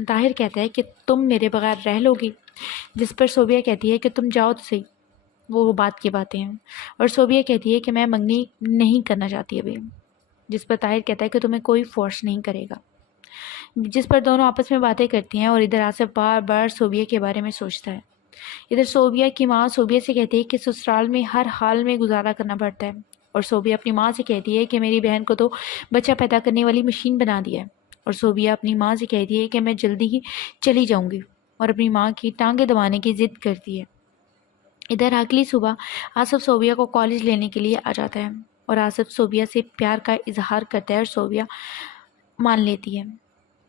طاہر کہتا ہے کہ تم میرے بغیر رہ لو گی، جس پر صوبیہ کہتی ہے کہ تم جاؤ تو صحیح، وہ بات کی باتیں ہیں. اور صوبیہ کہتی ہے کہ میں منگنی نہیں کرنا چاہتی ابھی، جس پر طاہر کہتا ہے کہ تمہیں کوئی فورس نہیں کرے گا، جس پر دونوں آپس میں باتیں کرتی ہیں اور ادھر آصف بار بار صوبیہ کے بارے میں سوچتا ہے. ادھر صوبیہ کی ماں صوبیہ سے کہتی ہے کہ سسرال میں ہر حال میں گزارا کرنا پڑتا ہے اور صوبیہ اپنی ماں سے کہتی ہے کہ میری بہن کو تو بچہ پیدا کرنے والی مشین بنا دیا ہے، اور صوبیہ اپنی ماں سے کہتی ہے کہ میں جلدی ہی چلی جاؤں گی، اور اپنی ماں کی ٹانگیں دبانے کی ضد کرتی ہے۔ ادھر اگلی صبح آصف صوبیہ کو کالج لینے کے لیے آ جاتا ہے، اور آصف صوبیہ سے پیار کا اظہار کرتا ہے اور صوبیہ مان لیتی ہے۔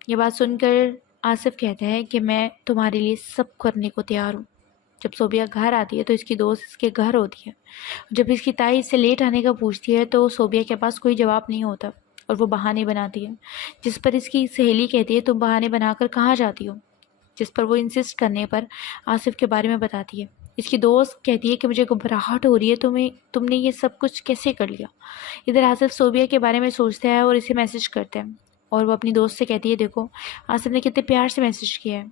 یہ بات سن کر آصف کہتا ہے کہ میں تمہارے لیے سب کرنے کو تیار ہوں۔ جب صوبیہ گھر آتی ہے تو اس کی دوست اس کے گھر ہوتی ہے۔ جب اس کی تائی اس سے لیٹ آنے کا پوچھتی ہے تو صوبیہ کے پاس کوئی جواب نہیں ہوتا، اور وہ بہانے بناتی ہے، جس پر اس کی سہیلی کہتی ہے تم بہانے بنا کر کہاں جاتی ہو، جس پر وہ انسسٹ کرنے پر آصف کے بارے میں بتاتی ہے۔ اس کی دوست کہتی ہے کہ مجھے گھبراہٹ ہو رہی ہے، تم نے یہ سب کچھ کیسے کر لیا؟ ادھر آصف صوبیہ کے بارے میں سوچتا ہے اور اسے میسج کرتا ہے، اور وہ اپنی دوست سے کہتی ہے دیکھو آصف نے کتنے پیار سے میسج کیا ہے،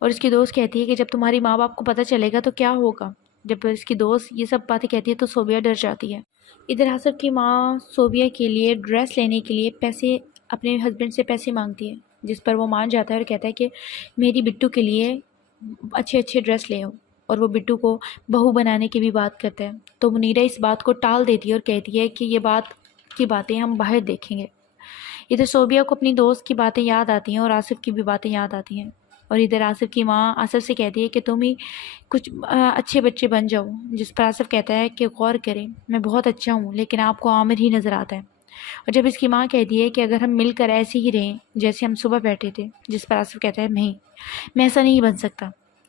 اور اس کی دوست کہتی ہے کہ جب تمہاری ماں باپ کو پتہ چلے گا تو کیا ہوگا؟ جب اس کی دوست یہ سب باتیں کہتی ہے تو صوبیہ ڈر جاتی ہے۔ ادھر آصف کی ماں صوبیہ کے لیے ڈریس لینے کے لیے پیسے اپنے ہسبینڈ سے پیسے مانگتی ہے، جس پر وہ مان جاتا ہے اور کہتا ہے کہ میری بٹو کے لیے اچھے اچھے ڈریس لے آؤ، اور وہ بٹو کو بہو بنانے کی بھی بات کرتا ہے۔ تو منیرہ اس بات کو ٹال دیتی ہے اور کہتی ہے کہ یہ باتیں ہم باہر دیکھیں گے۔ ادھر صوبیہ کو اپنی دوست کی باتیں یاد آتی ہیں اور آصف کی بھی باتیں یاد آتی ہیں، اور ادھر آصف کی ماں آصف سے کہتی ہے کہ تم ہی کچھ اچھے بچے بن جاؤ، جس پر آصف کہتا ہے کہ غور کریں میں بہت اچھا ہوں لیکن آپ کو عامر ہی نظر آتا ہے۔ اور جب اس کی ماں کہتی ہے کہ اگر ہم مل کر ایسے ہی رہیں جیسے ہم صبح بیٹھے تھے، جس پر آصف کہتا ہے نہیں میں ایسا نہیں بن سکتا،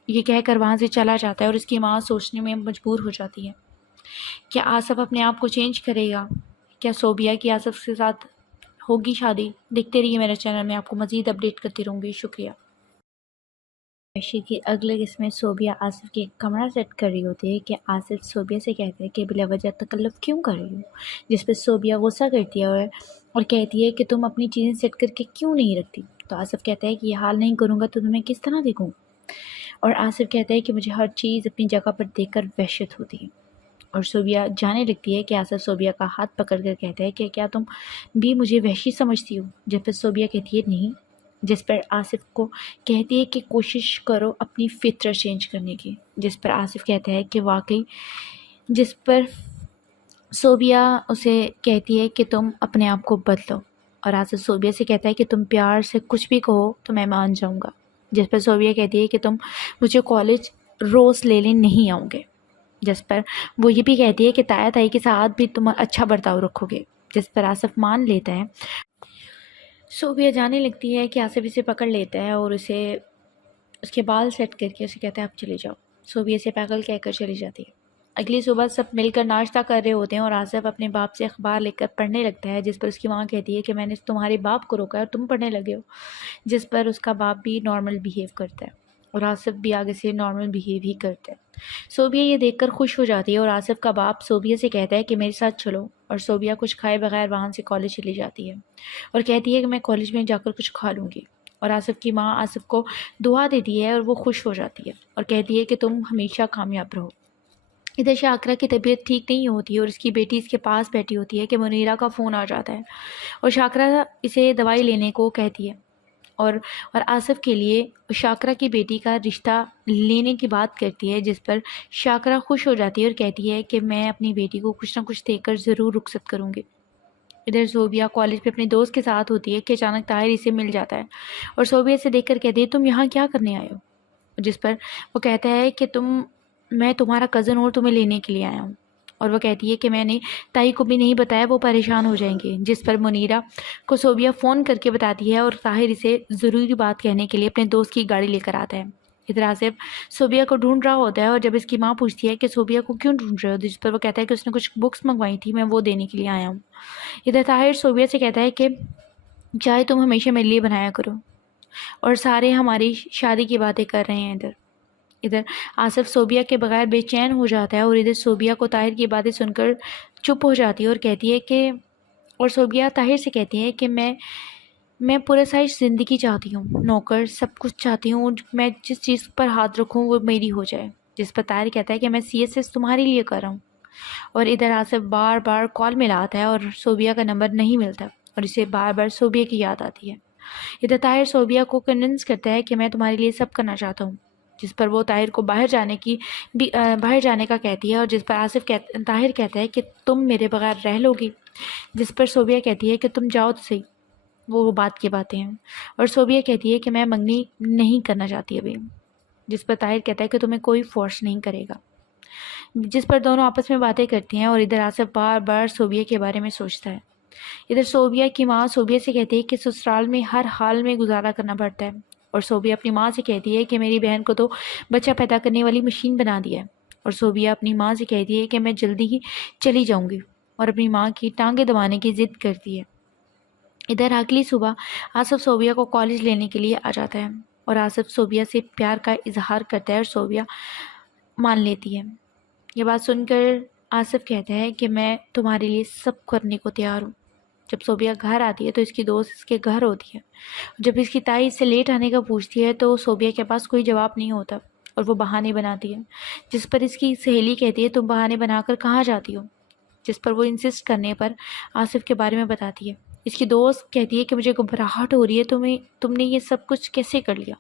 یہ کہہ کر وہاں سے چلا جاتا ہے، اور اس کی ماں سوچنے میں مجبور ہو جاتی ہے کیا آصف اپنے آپ کو چینج کرے گا، کیا صوبیہ کی آصف کے ساتھ ہوگی شادی؟ دیکھتے رہیے میرے چینل میں، آپ کو مزید اپڈیٹ کرتی رہوں گی۔ شکریہ۔ عائشہ کی اگلے قسم میں صوبیہ آصف کے کمرہ سیٹ کر رہی ہوتی ہے کہ آصف صوبیہ سے کہتا ہے کہ بلا وجہ تکلف کیوں کر رہی ہو، جس پہ صوبیہ غصہ کرتی ہے اور کہتی ہے کہ تم اپنی چیزیں سیٹ کر کے کیوں نہیں رکھتی؟ تو آصف کہتا ہے کہ یہ حال نہیں کروں گا تو تمہیں کس طرح دیکھوں؟ اور آصف کہتا ہے کہ مجھے ہر چیز اپنی جگہ پر دیکھ کر وحشت ہوتی ہے، اور صوبیہ جانے لگتی ہے کہ آصف صوبیہ کا ہاتھ پکڑ کر کہتا ہے کہ کیا تم بھی مجھے وحشی سمجھتی ہو؟ جب پھر صوبیہ کہتی ہے نہیں، جس پر آصف کو کہتی ہے کہ کوشش کرو اپنی فطرت چینج کرنے کی، جس پر آصف کہتا ہے کہ واقعی، جس پر صوبیہ اسے کہتی ہے کہ تم اپنے آپ کو بدلو، اور آصف صوبیہ سے کہتا ہے کہ تم پیار سے کچھ بھی کہو تو میں مان جاؤں گا، جس پر صوبیہ کہتی ہے کہ تم مجھے کالج روز لینے نہیں آؤ گے، جس پر وہ یہ بھی کہتی ہے کہ تایا تائی کے ساتھ بھی تم اچھا برتاؤ رکھو گے، جس پر آصف مان لیتا ہے۔ صوبیہ جانے لگتی ہے کہ آصف اسے پکڑ لیتا ہے اور اسے اس کے بال سیٹ کر کے اسے کہتا ہے آپ چلے جاؤ۔ صوبیہ سے پاگل کہہ کر چلی جاتی ہے۔ اگلی صبح سب مل کر ناشتہ کر رہے ہوتے ہیں اور آصف اپنے باپ سے اخبار لے کر پڑھنے لگتا ہے، جس پر اس کی ماں کہتی ہے کہ میں نے تمہارے باپ کو روکا ہے اور تم پڑھنے لگے ہو، جس پر اس کا باپ بھی نارمل بیہیو کرتا ہے، اور آصف بھی آگے سے نارمل بیہیو ہی کرتا ہے۔ صوبیہ یہ دیکھ کر خوش ہو جاتی ہے اور آصف کا باپ صوبیہ سے کہتا ہے کہ میرے ساتھ چلو، اور صوبیہ کچھ کھائے بغیر وہاں سے کالج چلی جاتی ہے اور کہتی ہے کہ میں کالج میں جا کر کچھ کھا لوں گی، اور آصف کی ماں آصف کو دعا دیتی ہے اور وہ خوش ہو جاتی ہے اور کہتی ہے کہ تم ہمیشہ کامیاب رہو۔ ادھر شاکرہ کی طبیعت ٹھیک نہیں ہوتی ہے اور اس کی بیٹی اس کے پاس بیٹھی ہوتی ہے کہ منیرہ کا فون آ جاتا ہے، اور شاکرہ اسے دوائی لینے کو کہتی ہے، اور آصف کے لیے شاکرہ کی بیٹی کا رشتہ لینے کی بات کرتی ہے، جس پر شاکرہ خوش ہو جاتی ہے اور کہتی ہے کہ میں اپنی بیٹی کو کچھ نہ کچھ دے کر ضرور رخصت کروں گی۔ ادھر صوبیہ کالج پہ اپنے دوست کے ساتھ ہوتی ہے کہ اچانک طاہر اسے مل جاتا ہے اور صوبیہ سے دیکھ کر کہتی ہے تم یہاں کیا کرنے آئے ہو؟ جس پر وہ کہتا ہے کہ میں تمہارا کزن اور تمہیں لینے کے لیے آیا ہوں، اور وہ کہتی ہے کہ میں نے تائی کو بھی نہیں بتایا، وہ پریشان ہو جائیں گے، جس پر منیرہ کو صوبیہ فون کر کے بتاتی ہے اور طاہر اسے ضروری بات کہنے کے لیے اپنے دوست کی گاڑی لے کر آتا ہے۔ ادھر آصف صوبیہ کو ڈھونڈ رہا ہوتا ہے اور جب اس کی ماں پوچھتی ہے کہ صوبیہ کو کیوں ڈھونڈ رہے ہو، جس پر وہ کہتا ہے کہ اس نے کچھ بکس منگوائی تھی، میں وہ دینے کے لیے آیا ہوں۔ ادھر طاہر صوبیہ سے کہتا ہے کہ چائے تم ہمیشہ میرے لیے بنایا کرو، اور سارے ہماری شادی کی باتیں کر رہے ہیں۔ ادھر آصف صوبیہ کے بغیر بے چین ہو جاتا ہے، اور ادھر صوبیہ کو طاہر کی باتیں سن کر چپ ہو جاتی ہے اور کہتی ہے کہ اور صوبیہ طاہر سے کہتی ہے کہ میں پورے سائز زندگی چاہتی ہوں، نوکر سب کچھ چاہتی ہوں، میں جس چیز پر ہاتھ رکھوں وہ میری ہو جائے، جس پر طاہر کہتا ہے کہ میں CSS تمہارے لیے کر رہا ہوں۔ اور ادھر آصف بار بار کال ملاتا ہے اور صوبیہ کا نمبر نہیں ملتا، اور اسے بار بار صوبیہ کی یاد آتی ہے۔ ادھر طاہر صوبیہ کو کنونس کرتا ہے کہ میں تمہارے لیے سب کرنا چاہتا ہوں، جس پر وہ طاہر کو باہر جانے کا کہتی ہے، اور جس پر طاہر کہتا ہے کہ تم میرے بغیر رہ لو گی، جس پر صوبیہ کہتی ہے کہ تم جاؤ تو صحیح، وہ بات کی باتیں ہیں، اور صوبیہ کہتی ہے کہ میں منگنی نہیں کرنا چاہتی ابھی، جس پر طاہر کہتا ہے کہ تمہیں کوئی فورس نہیں کرے گا، جس پر دونوں آپس میں باتیں کرتی ہیں، اور ادھر آصف بار بار صوبیہ کے بارے میں سوچتا ہے۔ ادھر صوبیہ کی ماں صوبیہ سے کہتی ہے کہ سسرال میں ہر حال میں گزارا کرنا پڑتا ہے، اور صوبیہ اپنی ماں سے کہتی ہے کہ میری بہن کو تو بچہ پیدا کرنے والی مشین بنا دیا ہے، اور صوبیہ اپنی ماں سے کہتی ہے کہ میں جلدی ہی چلی جاؤں گی، اور اپنی ماں کی ٹانگیں دبانے کی ضد کرتی ہے۔ ادھر اگلی صبح آصف صوبیہ کو کالج لینے کے لیے آ جاتا ہے، اور آصف صوبیہ سے پیار کا اظہار کرتا ہے، اور صوبیہ مان لیتی ہے۔ یہ بات سن کر آصف کہتا ہے کہ میں تمہارے لیے سب کرنے کو تیار ہوں۔ جب صوبیہ گھر آتی ہے تو اس کی دوست اس کے گھر ہوتی ہے۔ جب اس کی تائی اس سے لیٹ آنے کا پوچھتی ہے تو صوبیہ کے پاس کوئی جواب نہیں ہوتا، اور وہ بہانے بناتی ہے، جس پر اس کی سہیلی کہتی ہے تم بہانے بنا کر کہاں جاتی ہو، جس پر وہ انسسٹ کرنے پر آصف کے بارے میں بتاتی ہے۔ اس کی دوست کہتی ہے کہ مجھے گھبراہٹ ہو رہی ہے، تم نے یہ سب کچھ کیسے کر لیا؟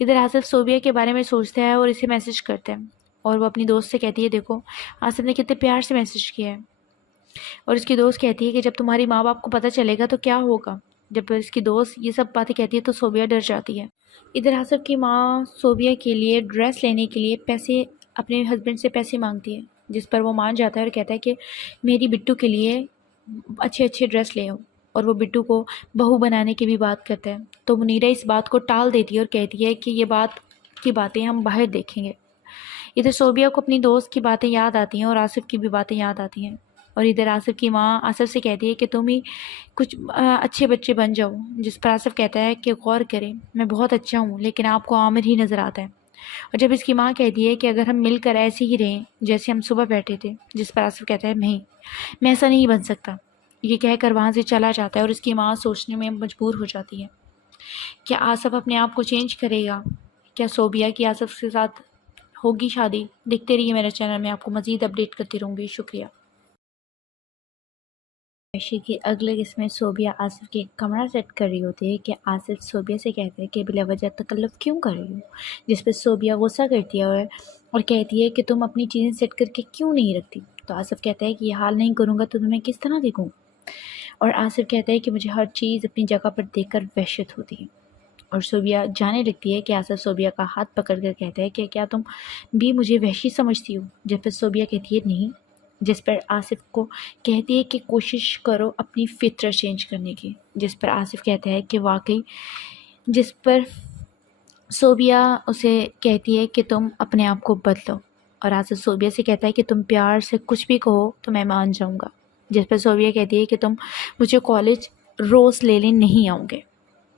ادھر آصف صوبیہ کے بارے میں سوچتا ہے اور اسے میسج کرتا ہے، اور وہ اپنی دوست سے کہتی ہے دیکھو آصف نے کتنے پیار سے میسج کیا ہے، اور اس کی دوست کہتی ہے کہ جب تمہاری ماں باپ کو پتہ چلے گا تو کیا ہوگا؟ جب اس کی دوست یہ سب باتیں کہتی ہے تو صوبیہ ڈر جاتی ہے۔ ادھر آصف کی ماں صوبیہ کے لیے ڈریس لینے کے لیے اپنے ہسبینڈ سے پیسے مانگتی ہے، جس پر وہ مان جاتا ہے اور کہتا ہے کہ میری بٹو کے لیے اچھے ڈریس لے آؤ، اور وہ بٹو کو بہو بنانے کی بھی بات کرتا ہے۔ تو منیرہ اس بات کو ٹال دیتی ہے اور کہتی ہے کہ یہ باتیں ہم باہر دیکھیں گے۔ ادھر صوبیہ کو اپنی دوست کی باتیں یاد آتی ہیں اور آصف کی بھی باتیں یاد آتی ہیں، اور ادھر آصف کی ماں آصف سے کہتی ہے کہ تم ہی کچھ اچھے بچے بن جاؤ، جس پر آصف کہتا ہے کہ غور کریں میں بہت اچھا ہوں لیکن آپ کو عامر ہی نظر آتا ہے، اور جب اس کی ماں کہتی ہے کہ اگر ہم مل کر ایسے ہی رہیں جیسے ہم صبح بیٹھے تھے، جس پر آصف کہتا ہے نہیں میں ایسا نہیں بن سکتا، یہ کہہ کر وہاں سے چلا جاتا ہے، اور اس کی ماں سوچنے میں مجبور ہو جاتی ہے کیا آصف اپنے آپ کو چینج کرے گا، کیا صوبیہ کی آصف کے ساتھ ہوگی شادی؟ دیکھتے رہیے میرے چینل میں، آپ کو مزید اپڈیٹ کرتی رہوں گی، شکریہ۔ عائشہ کی اگلے قسط میں صوبیہ آصف کے کمرہ سیٹ کر رہی ہوتی ہے کہ آصف صوبیہ سے کہتے ہیں کہ بلا وجہ تکلف کیوں کر رہی ہو، جس پہ صوبیہ غصہ کرتی ہے اور کہتی ہے کہ تم اپنی چیزیں سیٹ کر کے کیوں نہیں رکھتی؟ تو آصف کہتا ہے کہ یہ حال نہیں کروں گا تو تمہیں کس طرح دیکھوں؟ اور آصف کہتا ہے کہ مجھے ہر چیز اپنی جگہ پر دیکھ کر وحشت ہوتی ہے، اور صوبیہ جانے لگتی ہے کہ آصف صوبیہ کا ہاتھ پکڑ کر کہتا ہے کہ کیا تم بھی مجھے وحشی سمجھتی ہو؟ جب پھر صوبیہ کہتی ہے نہیں، جس پر آصف کو کہتی ہے کہ کوشش کرو اپنی فطرت چینج کرنے کی، جس پر آصف کہتا ہے کہ واقعی، جس پر صوبیہ اسے کہتی ہے کہ تم اپنے آپ کو بدلو، اور آصف صوبیہ سے کہتا ہے کہ تم پیار سے کچھ بھی کہو تو میں مان جاؤں گا، جس پر صوبیہ کہتی ہے کہ تم مجھے کالج روز لینے نہیں آؤ گے،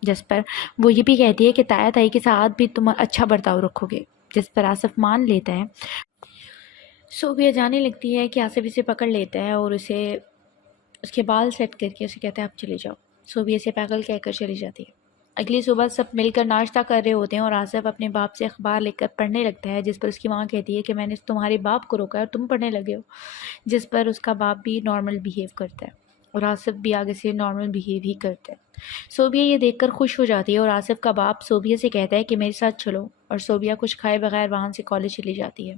جس پر وہ یہ بھی کہتی ہے کہ تایا تائی کے ساتھ بھی تم اچھا برتاؤ رکھو گے، جس پر آصف مان لیتا ہے۔ صوبیہ جانے لگتی ہے کہ آصف اسے پکڑ لیتا ہے اور اس کے بال سیٹ کر کے اسے کہتا ہے اب چلے جاؤ، صوبیہ اسے پاگل کہہ کر چلی جاتی ہے۔ اگلی صبح سب مل کر ناشتہ کر رہے ہوتے ہیں اور آصف اپنے باپ سے اخبار لے کر پڑھنے لگتا ہے، جس پر اس کی ماں کہتی ہے کہ میں نے تمہارے باپ کو روکا ہے اور تم پڑھنے لگے ہو، جس پر اس کا باپ بھی نارمل بیہیو کرتا ہے، اور آصف بھی آگے سے نارمل بیہیو ہی کرتا ہے۔ صوبیہ یہ دیکھ کر خوش ہو جاتی ہے اور آصف کا باپ صوبیہ سے کہتا ہے کہ میرے ساتھ چلو، اور صوبیہ کچھ کھائے بغیر وہاں سے کالج چلی جاتی ہے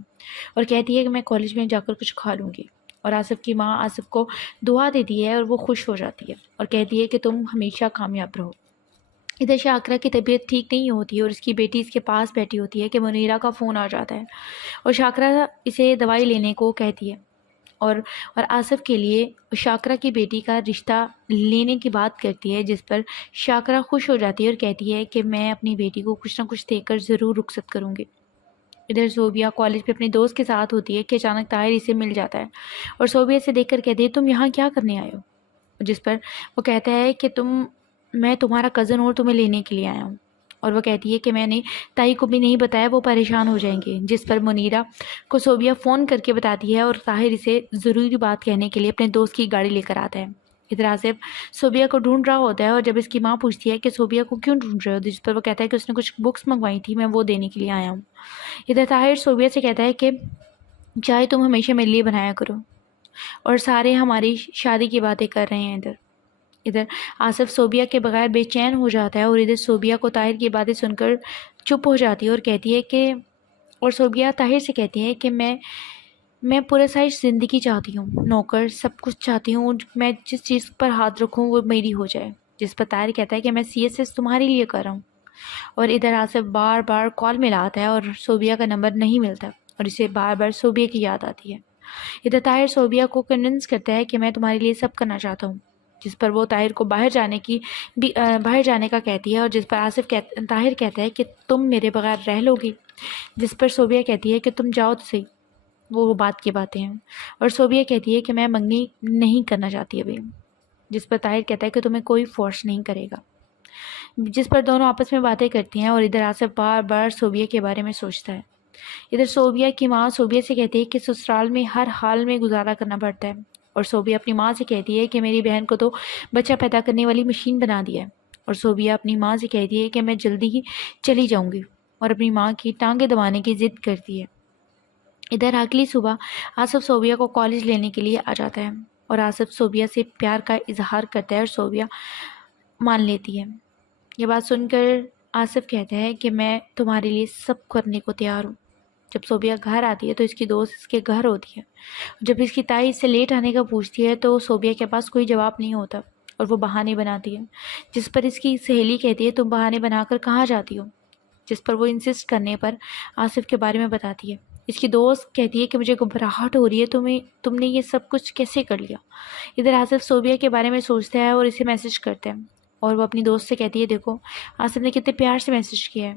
اور کہتی ہے کہ میں کالج میں جا کر کچھ کھا لوں گی، اور آصف کی ماں آصف کو دعا دیتی ہے اور وہ خوش ہو جاتی ہے اور کہتی ہے کہ تم ہمیشہ کامیاب رہو۔ ادھر شاکرہ کی طبیعت ٹھیک نہیں ہوتی ہے اور اس کی بیٹی اس کے پاس بیٹھی ہوتی ہے کہ منیرہ کا فون آ جاتا ہے، اور شاکرہ اسے دوائی لینے کو کہتی ہے، اور آصف کے لیے شاکرہ کی بیٹی کا رشتہ لینے کی بات کرتی ہے، جس پر شاکرہ خوش ہو جاتی ہے اور کہتی ہے کہ میں اپنی بیٹی کو کچھ نہ کچھ دے کر ضرور رخصت کروں گی۔ ادھر صوبیہ کالج پہ اپنے دوست کے ساتھ ہوتی ہے کہ اچانک طاہر اسے مل جاتا ہے اور صوبیہ سے دیکھ کر کہتی ہے تم یہاں کیا کرنے آئے ہو؟ جس پر وہ کہتا ہے کہ میں تمہارا کزن اور تمہیں لینے کے لیے آیا ہوں، اور وہ کہتی ہے کہ میں نے تائی کو بھی نہیں بتایا، وہ پریشان ہو جائیں گے، جس پر منیرہ کو صوبیہ فون کر کے بتاتی ہے اور طاہر اسے ضروری بات کہنے کے لیے اپنے دوست کی گاڑی لے کر آتا ہے۔ ادھر آصف صوبیہ کو ڈھونڈ رہا ہوتا ہے اور جب اس کی ماں پوچھتی ہے کہ صوبیہ کو کیوں ڈھونڈ رہے ہو، جس پر وہ کہتا ہے کہ اس نے کچھ بکس منگوائی تھی، میں وہ دینے کے لیے آیا ہوں۔ ادھر طاہر صوبیہ سے کہتا ہے کہ چائے تم ہمیشہ میرے لیے بنایا کرو، اور سارے ہماری شادی کی باتیں کر رہے ہیں۔ ادھر آصف صوبیہ کے بغیر بے چین ہو جاتا ہے اور ادھر صوبیہ کو طاہر کی باتیں سن کر چپ ہو جاتی ہے اور کہتی ہے کہ اور صوبیہ طاہر سے کہتی ہے کہ میں پورا سائز زندگی چاہتی ہوں، نوکر سب کچھ چاہتی ہوں، میں جس چیز پر ہاتھ رکھوں وہ میری ہو جائے، جس پر طاہر کہتا ہے کہ میں CSS تمہارے لیے کر رہا ہوں۔ اور ادھر آصف بار بار کال ملاتا ہے اور صوبیہ کا نمبر نہیں ملتا اور اسے بار بار صوبیہ کی یاد آتی ہے۔ ادھر طاہر صوبیہ کو کنونس کرتا ہے کہ میں تمہارے لیے سب کرنا چاہتا ہوں، جس پر وہ طاہر کو باہر جانے کا کہتی ہے، اور جس پر طاہر کہتا ہے کہ تم میرے بغیر رہ لو گی، جس پر صوبیہ کہتی ہے کہ تم جاؤ تو صحیح، وہ بات کی باتیں ہیں۔ اور صوبیہ کہتی ہے کہ میں منگنی نہیں کرنا چاہتی ابھی، جس پر طاہر کہتا ہے کہ تمہیں کوئی فورس نہیں کرے گا، جس پر دونوں آپس میں باتیں کرتی ہیں۔ اور ادھر آصف بار بار صوبیہ کے بارے میں سوچتا ہے۔ ادھر صوبیہ کی ماں صوبیہ سے کہتی ہے کہ سسرال میں ہر حال میں گزارا کرنا پڑتا ہے، اور صوبیہ اپنی ماں سے کہتی ہے کہ میری بہن کو تو بچہ پیدا کرنے والی مشین بنا دیا ہے، اور صوبیہ اپنی ماں سے کہتی ہے کہ میں جلدی ہی چلی جاؤں گی، اور اپنی ماں کی ٹانگیں دبانے کی ضد کرتی ہے۔ ادھر اگلی صبح آصف صوبیہ کو کالج لینے کے لیے آ جاتا ہے، اور آصف صوبیہ سے پیار کا اظہار کرتا ہے اور صوبیہ مان لیتی ہے۔ یہ بات سن کر آصف کہتا ہے کہ میں تمہارے لیے سب کرنے کو تیار ہوں۔ جب صوبیہ گھر آتی ہے تو اس کی دوست اس کے گھر ہوتی ہے۔ جب اس کی تائی اس سے لیٹ آنے کا پوچھتی ہے تو صوبیہ کے پاس کوئی جواب نہیں ہوتا اور وہ بہانے بناتی ہے، جس پر اس کی سہیلی کہتی ہے تم بہانے بنا کر کہاں جاتی ہو، جس پر وہ انسسٹ کرنے پر آصف کے بارے میں بتاتی ہے۔ اس کی دوست کہتی ہے کہ مجھے گھبراہٹ ہو رہی ہے، تم نے یہ سب کچھ کیسے کر لیا؟ ادھر آصف صوبیہ کے بارے میں سوچتا ہے اور اسے میسج کرتا ہے، اور وہ اپنی دوست سے کہتی ہے دیکھو آصف نے کتنے پیار سے میسج کیا ہے۔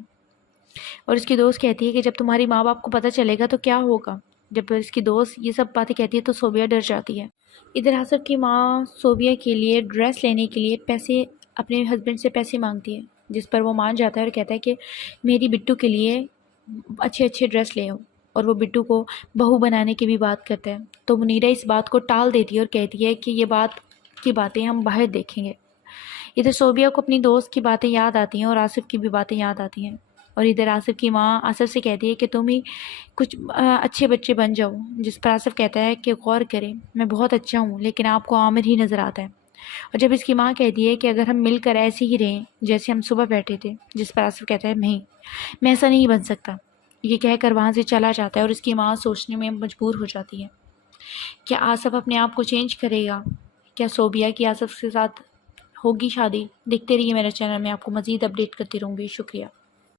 اور اس کی دوست کہتی ہے کہ جب تمہاری ماں باپ کو پتہ چلے گا تو کیا ہوگا؟ جب اس کی دوست یہ سب باتیں کہتی ہے تو صوبیہ ڈر جاتی ہے۔ ادھر آصف کی ماں صوبیہ کے لیے ڈریس لینے کے لیے اپنے ہسبینڈ سے پیسے مانگتی ہے، جس پر وہ مان جاتا ہے اور کہتا ہے کہ میری بٹو کے لیے اچھے اچھے ڈریس لے آؤ، اور وہ بٹو کو بہو بنانے کی بھی بات کرتا ہے۔ تو منیرہ اس بات کو ٹال دیتی ہے اور کہتی ہے کہ یہ باتیں ہم باہر دیکھیں گے۔ ادھر صوبیہ کو اپنی دوست کی باتیں یاد آتی ہیں اور آصف کی بھی باتیں یاد آتی ہیں، اور ادھر آصف کی ماں آصف سے کہتی ہے کہ تم ہی کچھ اچھے بچے بن جاؤ، جس پر آصف کہتا ہے کہ غور کریں میں بہت اچھا ہوں لیکن آپ کو عامر ہی نظر آتا ہے۔ اور جب اس کی ماں کہتی ہے کہ اگر ہم مل کر ایسے ہی رہیں جیسے ہم صبح بیٹھے تھے، جس پر آصف کہتا ہے نہیں، میں ایسا نہیں بن سکتا، یہ کہہ کر وہاں سے چلا جاتا ہے، اور اس کی ماں سوچنے میں مجبور ہو جاتی ہے کیا آصف اپنے آپ کو چینج کرے گا؟ کیا صوبیہ کی آصف کے ساتھ ہوگی شادی؟ دیکھتے رہیے میرے چینل میں، آپ کو مزید اپڈیٹ کرتی رہوں گی۔ شکریہ۔